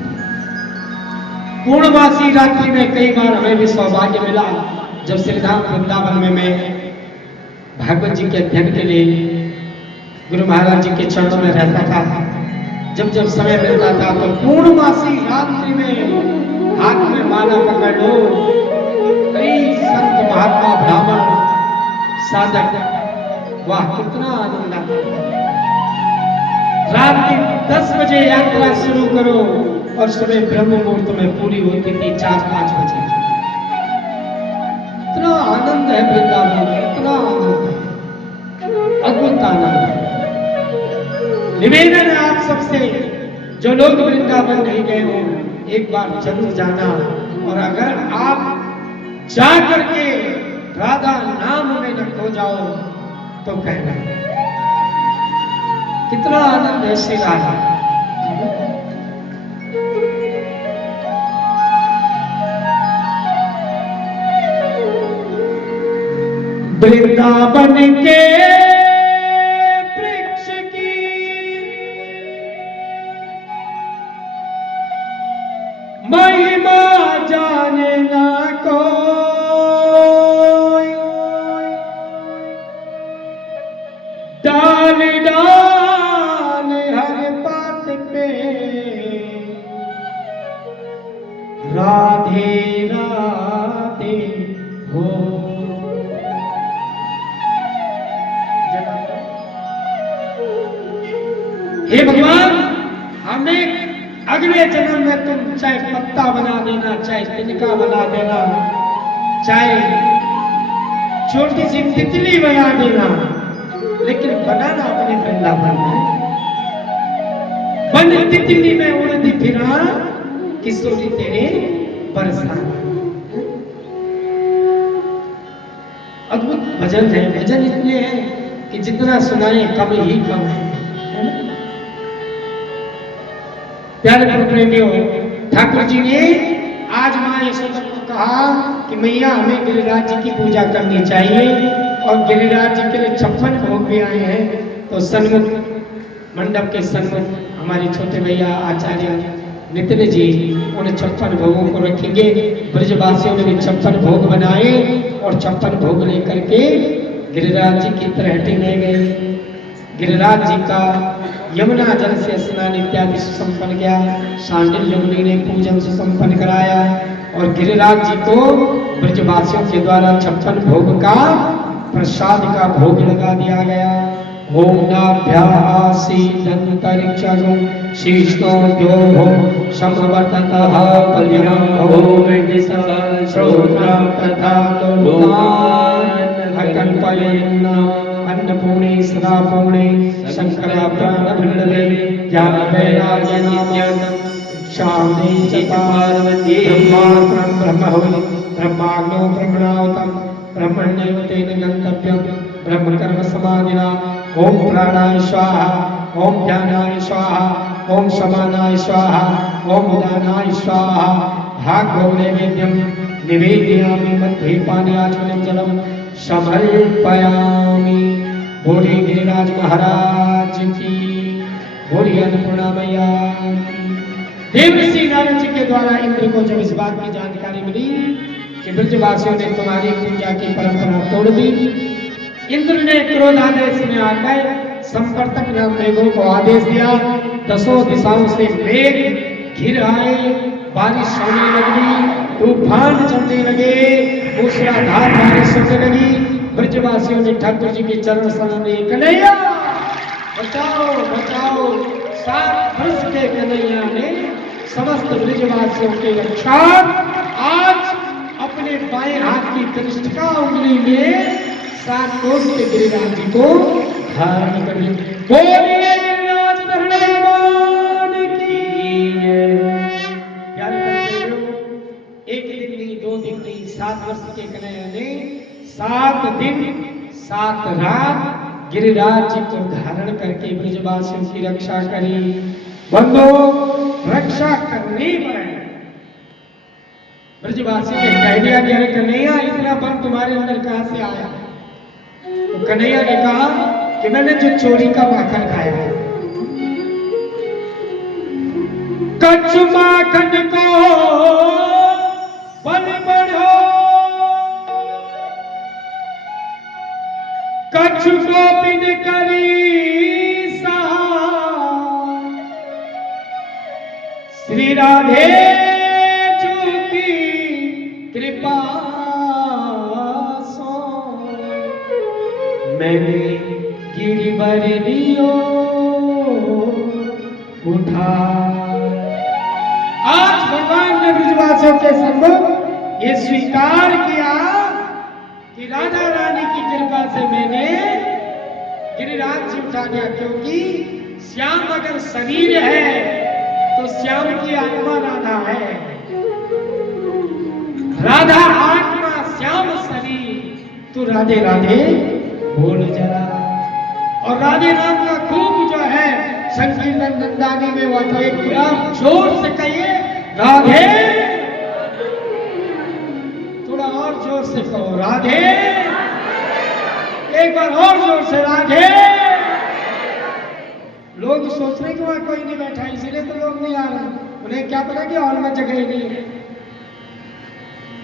पूर्णवासी रात्रि में कई बार हमें भी सौभाग्य मिला, जब श्रीधाम वृंदावन में मैं भागवत जी के अध्ययन के लिए गुरु महाराज जी के चरणों में रहता था। जब जब समय मिलता था तो पूर्णवासी रात्रि में हाथ में माला पकड़ लो, कई संत महात्मा ब्राह्मण साधक, वाह कितना आनंद आता था। रात की 10 बजे यात्रा शुरू करो और सुबह ब्रह्म मुहूर्त में पूरी होती थी 4-5 बजे। इतना आनंद है वृंदावन में, इतना आनंद है, अद्भुत आनंद है। निवेदन है आप सबसे, जो लोग वृंदावन नहीं गए हो, एक बार जरूर जाना। और अगर आप जा करके राधा नाम में न खो जाओ तो कहना, कितना आनंद है श्री राधा। वृंदावन के वृक्ष की महिमा जाने ना कोई, डाल डाल हर बात पे राधे राधे हो। हे भगवान, हमें अगले जन्म में तुम चाहे पत्ता बना देना, चाहे तिनका बना देना, चाहे छोटी सी तितली बना देना, लेकिन बनाना अपने वृंदावन में। बन तितली में उड़ती फिरा, किशोरी तेरे बरसा। अद्भुत भजन है। भजन इतने हैं कि जितना सुनाए कम ही कम है। प्यारे प्रेमियों, ठाकुर जी ने आज माँ यशोदा को कहा कि मैया हमें गिरिराज जी की पूजा करनी चाहिए, और गिरिराज जी के लिए 56 भोग भी आए हैं। तो सन्मुख मंडप के सन्मुख हमारे छोटे भैया आचार्य नितिन जी उन 56 भोगों को रखेंगे। ब्रजवासियों ने भी 56 भोग बनाए और 56 भोग लेकर के गिरिराज जी की तलहटी ले गए। गिरिराज जी का यमुना जल से स्नान इत्यादि सुसंपन्न किया। शांडिल यमुनी ने पूजन सुसंपन्न कराया और गिरिराज जी को ब्रजवासियों के द्वारा 56 भोग का प्रसाद का भोग लगा दिया गया। ओम नाभ्यासीदंतरिक्षगो शीर्षोद्योः समवर्ततः कल्याणं भवोर्दिशः श्रोत्रं तथा लोकान् अकल्पयन् अन्नपूर्णे सदा पूर्णे शंकरा प्राणभिन्नवे ज्ञान वैराग्य नित्यानंद शांति च पार्वती ब्रह्मार्पणं ब्रह्महवि ब्रह्माग्नो ब्रह्मणाहुतं ब्रह्मण्येव तेन गन्तव्यं ब्रह्म कर्म समाधिना। ओम प्राणाय स्वाहा, ओम ध्यानाय स्वाहा, ओम समानाय स्वाहा, ओम उदानाय स्वाहा। भागवत नैवेद्यं निवेदयामि मध्ये पानीयाचमनं जलं समर्पयामि। बोले गिरिराज महाराज की, बोले अन्नपूर्णा मैया की। देवर्षि नारद जी के द्वारा इंद्र को जब इस बात की जानकारी मिली कि ब्रजवासियों ने तुम्हारी पूजा की परंपरा तोड़ दी, इंद्र ने क्रोधादेश में आकर संपर्तक नाम मेघों को आदेश दिया। 10 दिशाओं से मेघ घिर आए, बारिश होने लगी, तूफान चलने लगे, मूसलाधार बारिश होने लगी। ब्रजवासियों ने ठाकुर जी के चरण सलामे, कन्हैया बचाओ बचाओ। 7 वर्ष के कन्हैया ने समस्त ब्रजवासियों की रक्षा आज अपने बाएं हाथ की कनिष्ठिका उंगली में 7 कोस के गिरिराज जी को धारण कर ली। बोलिए गिरिराज धरणवान की जय। प्यारे बच्चों, एक दिन नहीं, 2 दिन नहीं, 7 वर्ष के कन्हैया ने 7 दिन 7 रात गिरिराज जी को धारण करके ब्रजवासियों की रक्षा करी। बंधो, रक्षा करनी पड़े। ब्रजवासी ने कह दिया कि अरे कन्हैया, इतना बल तुम्हारे अंदर कहां से आया? तो कन्हैया ने कहा कि मैंने जो चोरी का माखन खाया है। कच्छ माखन को बल बढ़ो, कच्छ गोपिन करी श्री राधे जी की कृपा सो मैंने गिरिवर लियो उठा। आज भगवान ने ब्रजवासियों के सम्मुख ये स्वीकार किया कि राधा रानी की कृपा से मैंने गिरिराज जी उठा दिया, क्योंकि श्याम अगर शरीर है तो श्याम की आत्मा राधा है, राधा आत्मा श्याम शरीर। तो राधे राधे बोल जरा। और राधे नाम का खूब जो है संकीर्तन नंदानी में हुआ, तो एक बार जोर से कहिए राधे, थोड़ा और जोर से कहो राधे, एक बार और जोर से राधे। लोग सोच रहे कि वहां कोई नहीं बैठा, इसीलिए तो लोग नहीं आ रहे। उन्हें क्या पता कि हॉल में जगह ही नहीं है।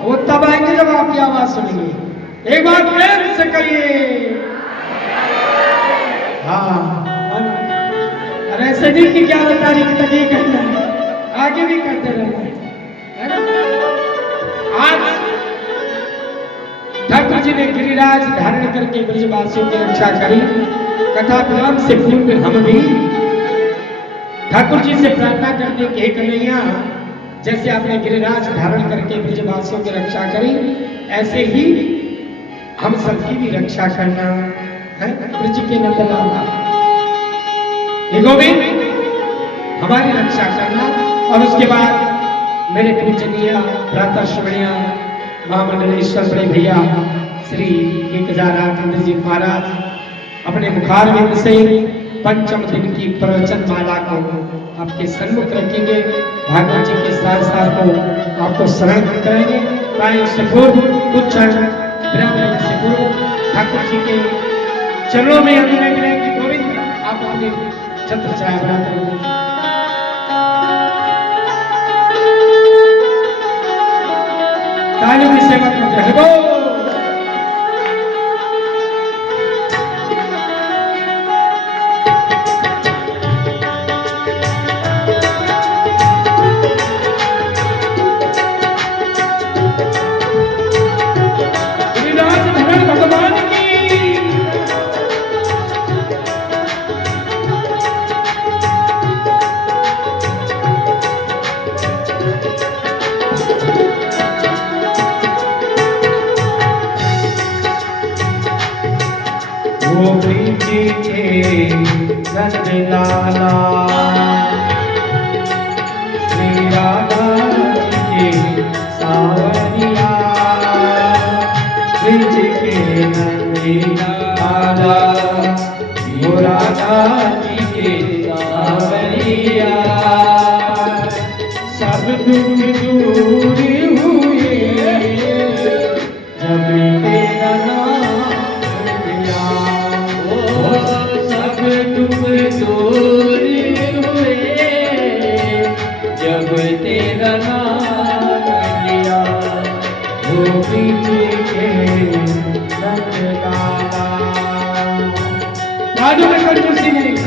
वो तब आएंगे जब आपकी आवाज सुनेंगे। एक बार प्रेम से कहिए हाँ। और ऐसे नहीं कि 11 तारीख तक ही करना है, आगे भी करते रहना है। आज ठाकुर जी ने गिरिराज धारण करके ब्रजवासियों की रक्षा करी। कथा विराम से पूर्व हम भी ठाकुर जी से प्रार्थना करते कि हे कन्हैया, जैसे आपने गिरिराज धारण करके ब्रजवासियों की रक्षा करी, ऐसे ही हम सबकी भी रक्षा करना है। ब्रज के नंदलाला हे गोविंद, हमारी रक्षा करना। और उसके बाद मेरे पूजनीय प्रातः श्रवणीय महामंडलेश्वर बड़े भैया श्री 1008 इंद्र जी महाराज अपने मुखारविंद से पंचम दिन की प्रवचन माला को आपके सन्मुख रखेंगे। भागवत जी के साथ साथ को आपको शरण कराएंगे। प्राय से पूर्व कुछ क्षण विराम से पूर्व ठाकुर जी के चरणों में अनुनय मिलेंगे। गोविंद, आप अपने छत्र छाया बनाकर तालियों की सेवा करते हैं। नंदलाला श्री राधा जी के सावरिया, ब्रज के नंदलाला वो राधा जी के सावरिया। सब दुख दूर हुए जब तेरा नाम लिया, सब दुख दूर हुए जब तेरा नाम लिया। वो के नंदलाला बाजू में कंजूसी नहीं।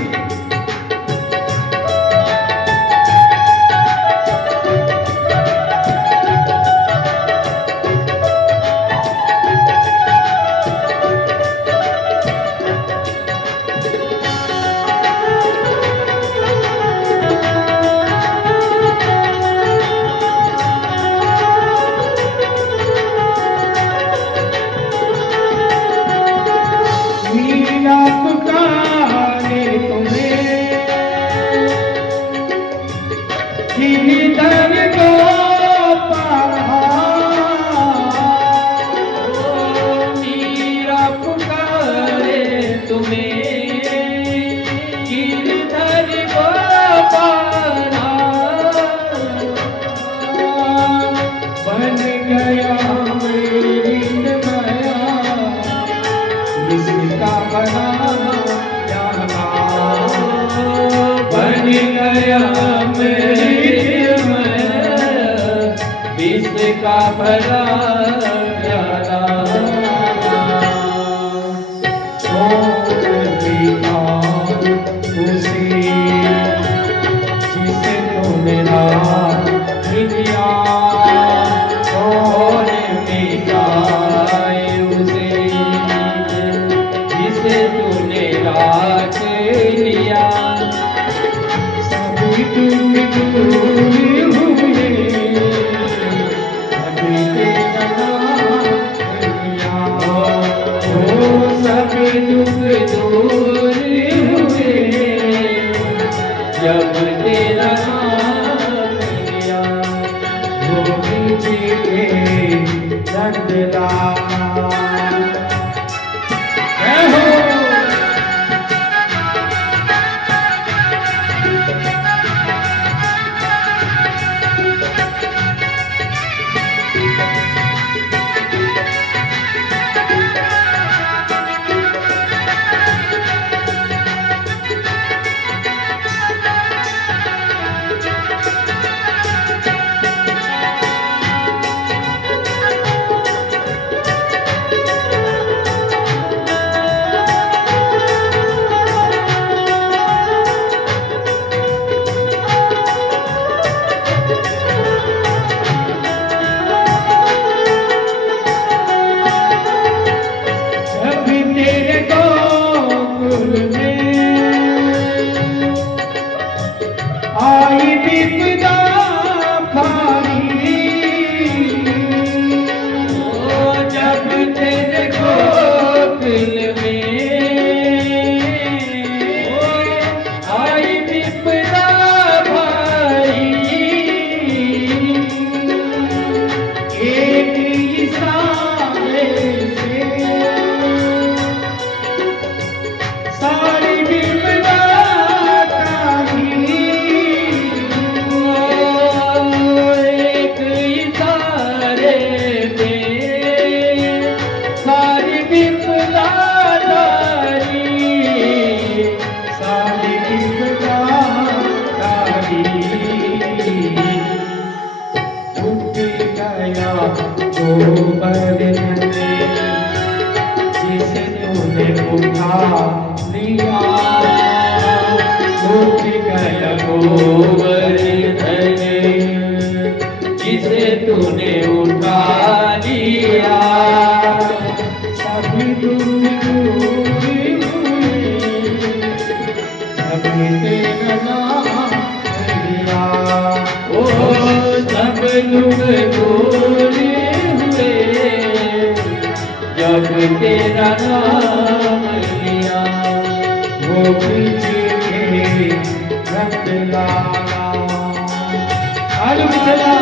का भला प्यारा उसे जिसे तूने राह दिया और मिटाए उसे जिसे तूने राह लिया। सभी दुख दूर हुए दुख दूर हुए जब तेरा नाम लिया। गोविंद जी के नंदलाला जय हो। विपदा भारी, जब तेरे गोकुल में आई विपदा भारी, एक इशारे से सारी विपदा टाली, एक इशारे पे सारी विपदा टाली, सारी विपदा टाली। उठ गया गोवर्धन जिसे तूने उठा लिया, उठ गया गोवर्धन जिसे तूने उठा लिया, सभी दुख दूर हुए, सभी तेरा नाम लिया, ओ सब दुख दूर हुए जब तेरा नाम लिया, वो पीछे रख लाला। आलू चला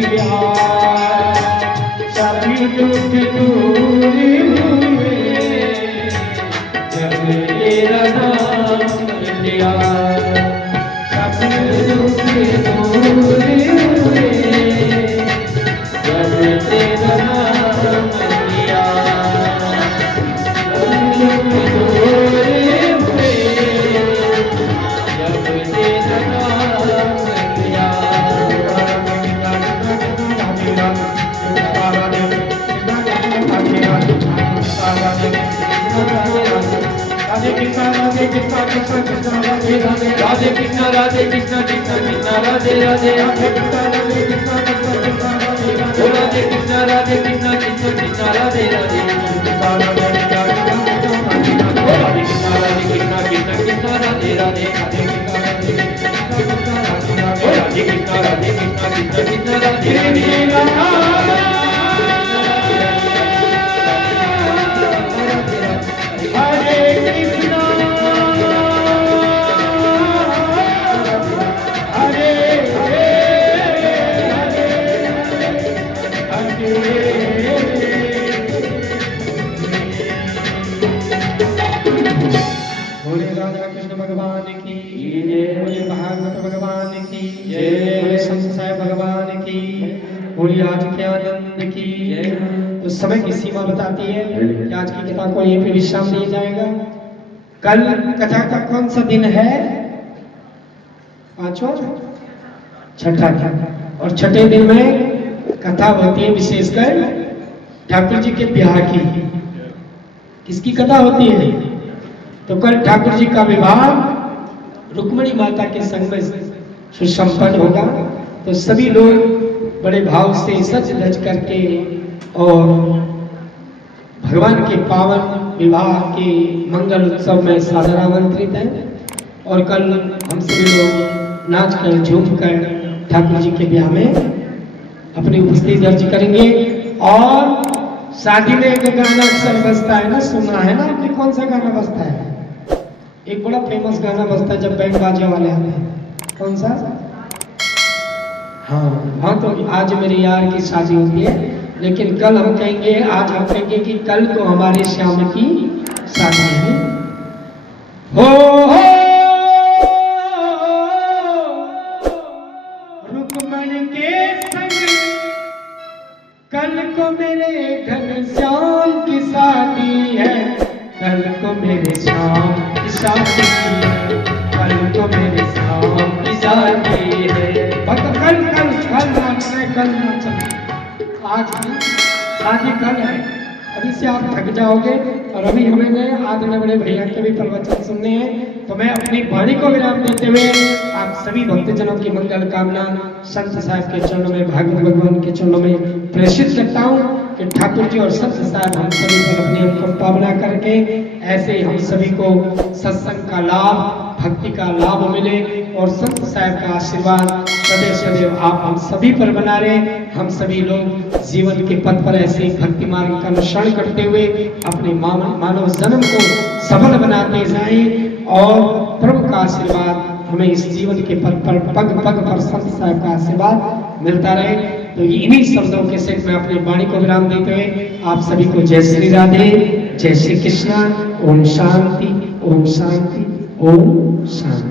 प्यार, सभी दुख दूर हुए जब तेरा नाम लिया, सभी दुख दूर हुए जब तेरा नाम लिया, सभी दुख दूर हुए जब तेरा नाम लिया। राधे कृष्ण राधे कृष्ण कृष्ण कृष्ण राधे राधे, राधे कृष्ण राधे कृष्ण कृष्ण कृष्ण राधे राधे, राधे कृष्ण राधे कृष्ण कृष्ण कृष्ण राधे राधे, राधे कृष्ण राधे कृष्ण कृष्ण कृष्ण राधे राधे, राधे कृष्ण राधे कृष्ण कृष्ण कृष्ण राधे राधे, राधे कृष्ण राधे कृष्ण कृष्ण कृष्ण राधे राधे। भगवान की जय, बोले भागवत भगवान की जय, बोले संत साहिब भगवान की, बोले आज के आनंद की जय। तो समय की सीमा बताती है कि आज की कथा को यहीं पे विश्राम दिया जाएगा। कल कथा का कौन सा दिन है? पांचवा, छठा था। और छठे दिन में कथा होती है विशेषकर ठाकुर जी के ब्याह की। किसकी कथा होती है? तो कल ठाकुर जी का विवाह रुक्मणी माता के संग में सुसंपन्न होगा। तो सभी लोग बड़े भाव से सज धज करके और भगवान के पावन विवाह के मंगल उत्सव में सादर आमंत्रित हैं। और कल हम सभी लोग नाच कर झूम कर ठाकुर जी के ब्याह में अपनी उपस्थिति दर्ज करेंगे। और शादी में एक गाना अक्सर बजता है ना, सुना है ना आपने? कौन सा गाना बजता है? एक बड़ा फेमस गाना बजता है जब बैंड बाजे वाले आते हैं। कौन सा? हाँ, तो आज मेरे यार की शादी होती है, लेकिन कल हम कहेंगे, आज हम कहेंगे कि कल को हमारे श्याम की शादी है। हो रुक्मणी के संग कल को मेरे घनश्याम की शादी है, कल को मेरे श्याम की शादी है, कल को मेरे श्याम की शादी है। कल आज शादी कल है। अभी से आप थक जाओगे और अभी हमें आज में बड़े भैया के भी प्रवचन सुनने हैं। तो मैं अपनी वाणी को विराम देते हुए आप सभी भक्तजनों की मंगल कामना संत साहब के चरणों में, भागवत भगवान के चरणों में प्रेषित करता हूँ कि ठाकुर जी और संत साहब हम सभी पर अपनी अनुकंपा बना करके ऐसे हम सभी को सत्संग का लाभ, भक्ति का लाभ मिले और संत साहब का आशीर्वाद सदैव सदैव आप हम सभी पर बना रहे। हम सभी लोग जीवन के पथ पर ऐसे भक्ति मार्ग का अनुसरण करते हुए अपने मानव जन्म को सफल बनाते जाएं और प्रभु का आशीर्वाद हमें इस जीवन के पथ पर पग पग पर संत साहब का आशीर्वाद मिलता रहे। तो इन्हीं शब्दों के साथ मैं अपनी वाणी को विराम देते हुए आप सभी को जय श्री राधे, जय श्री कृष्णा। ओम शांति, ओम शांति, ओम शांति।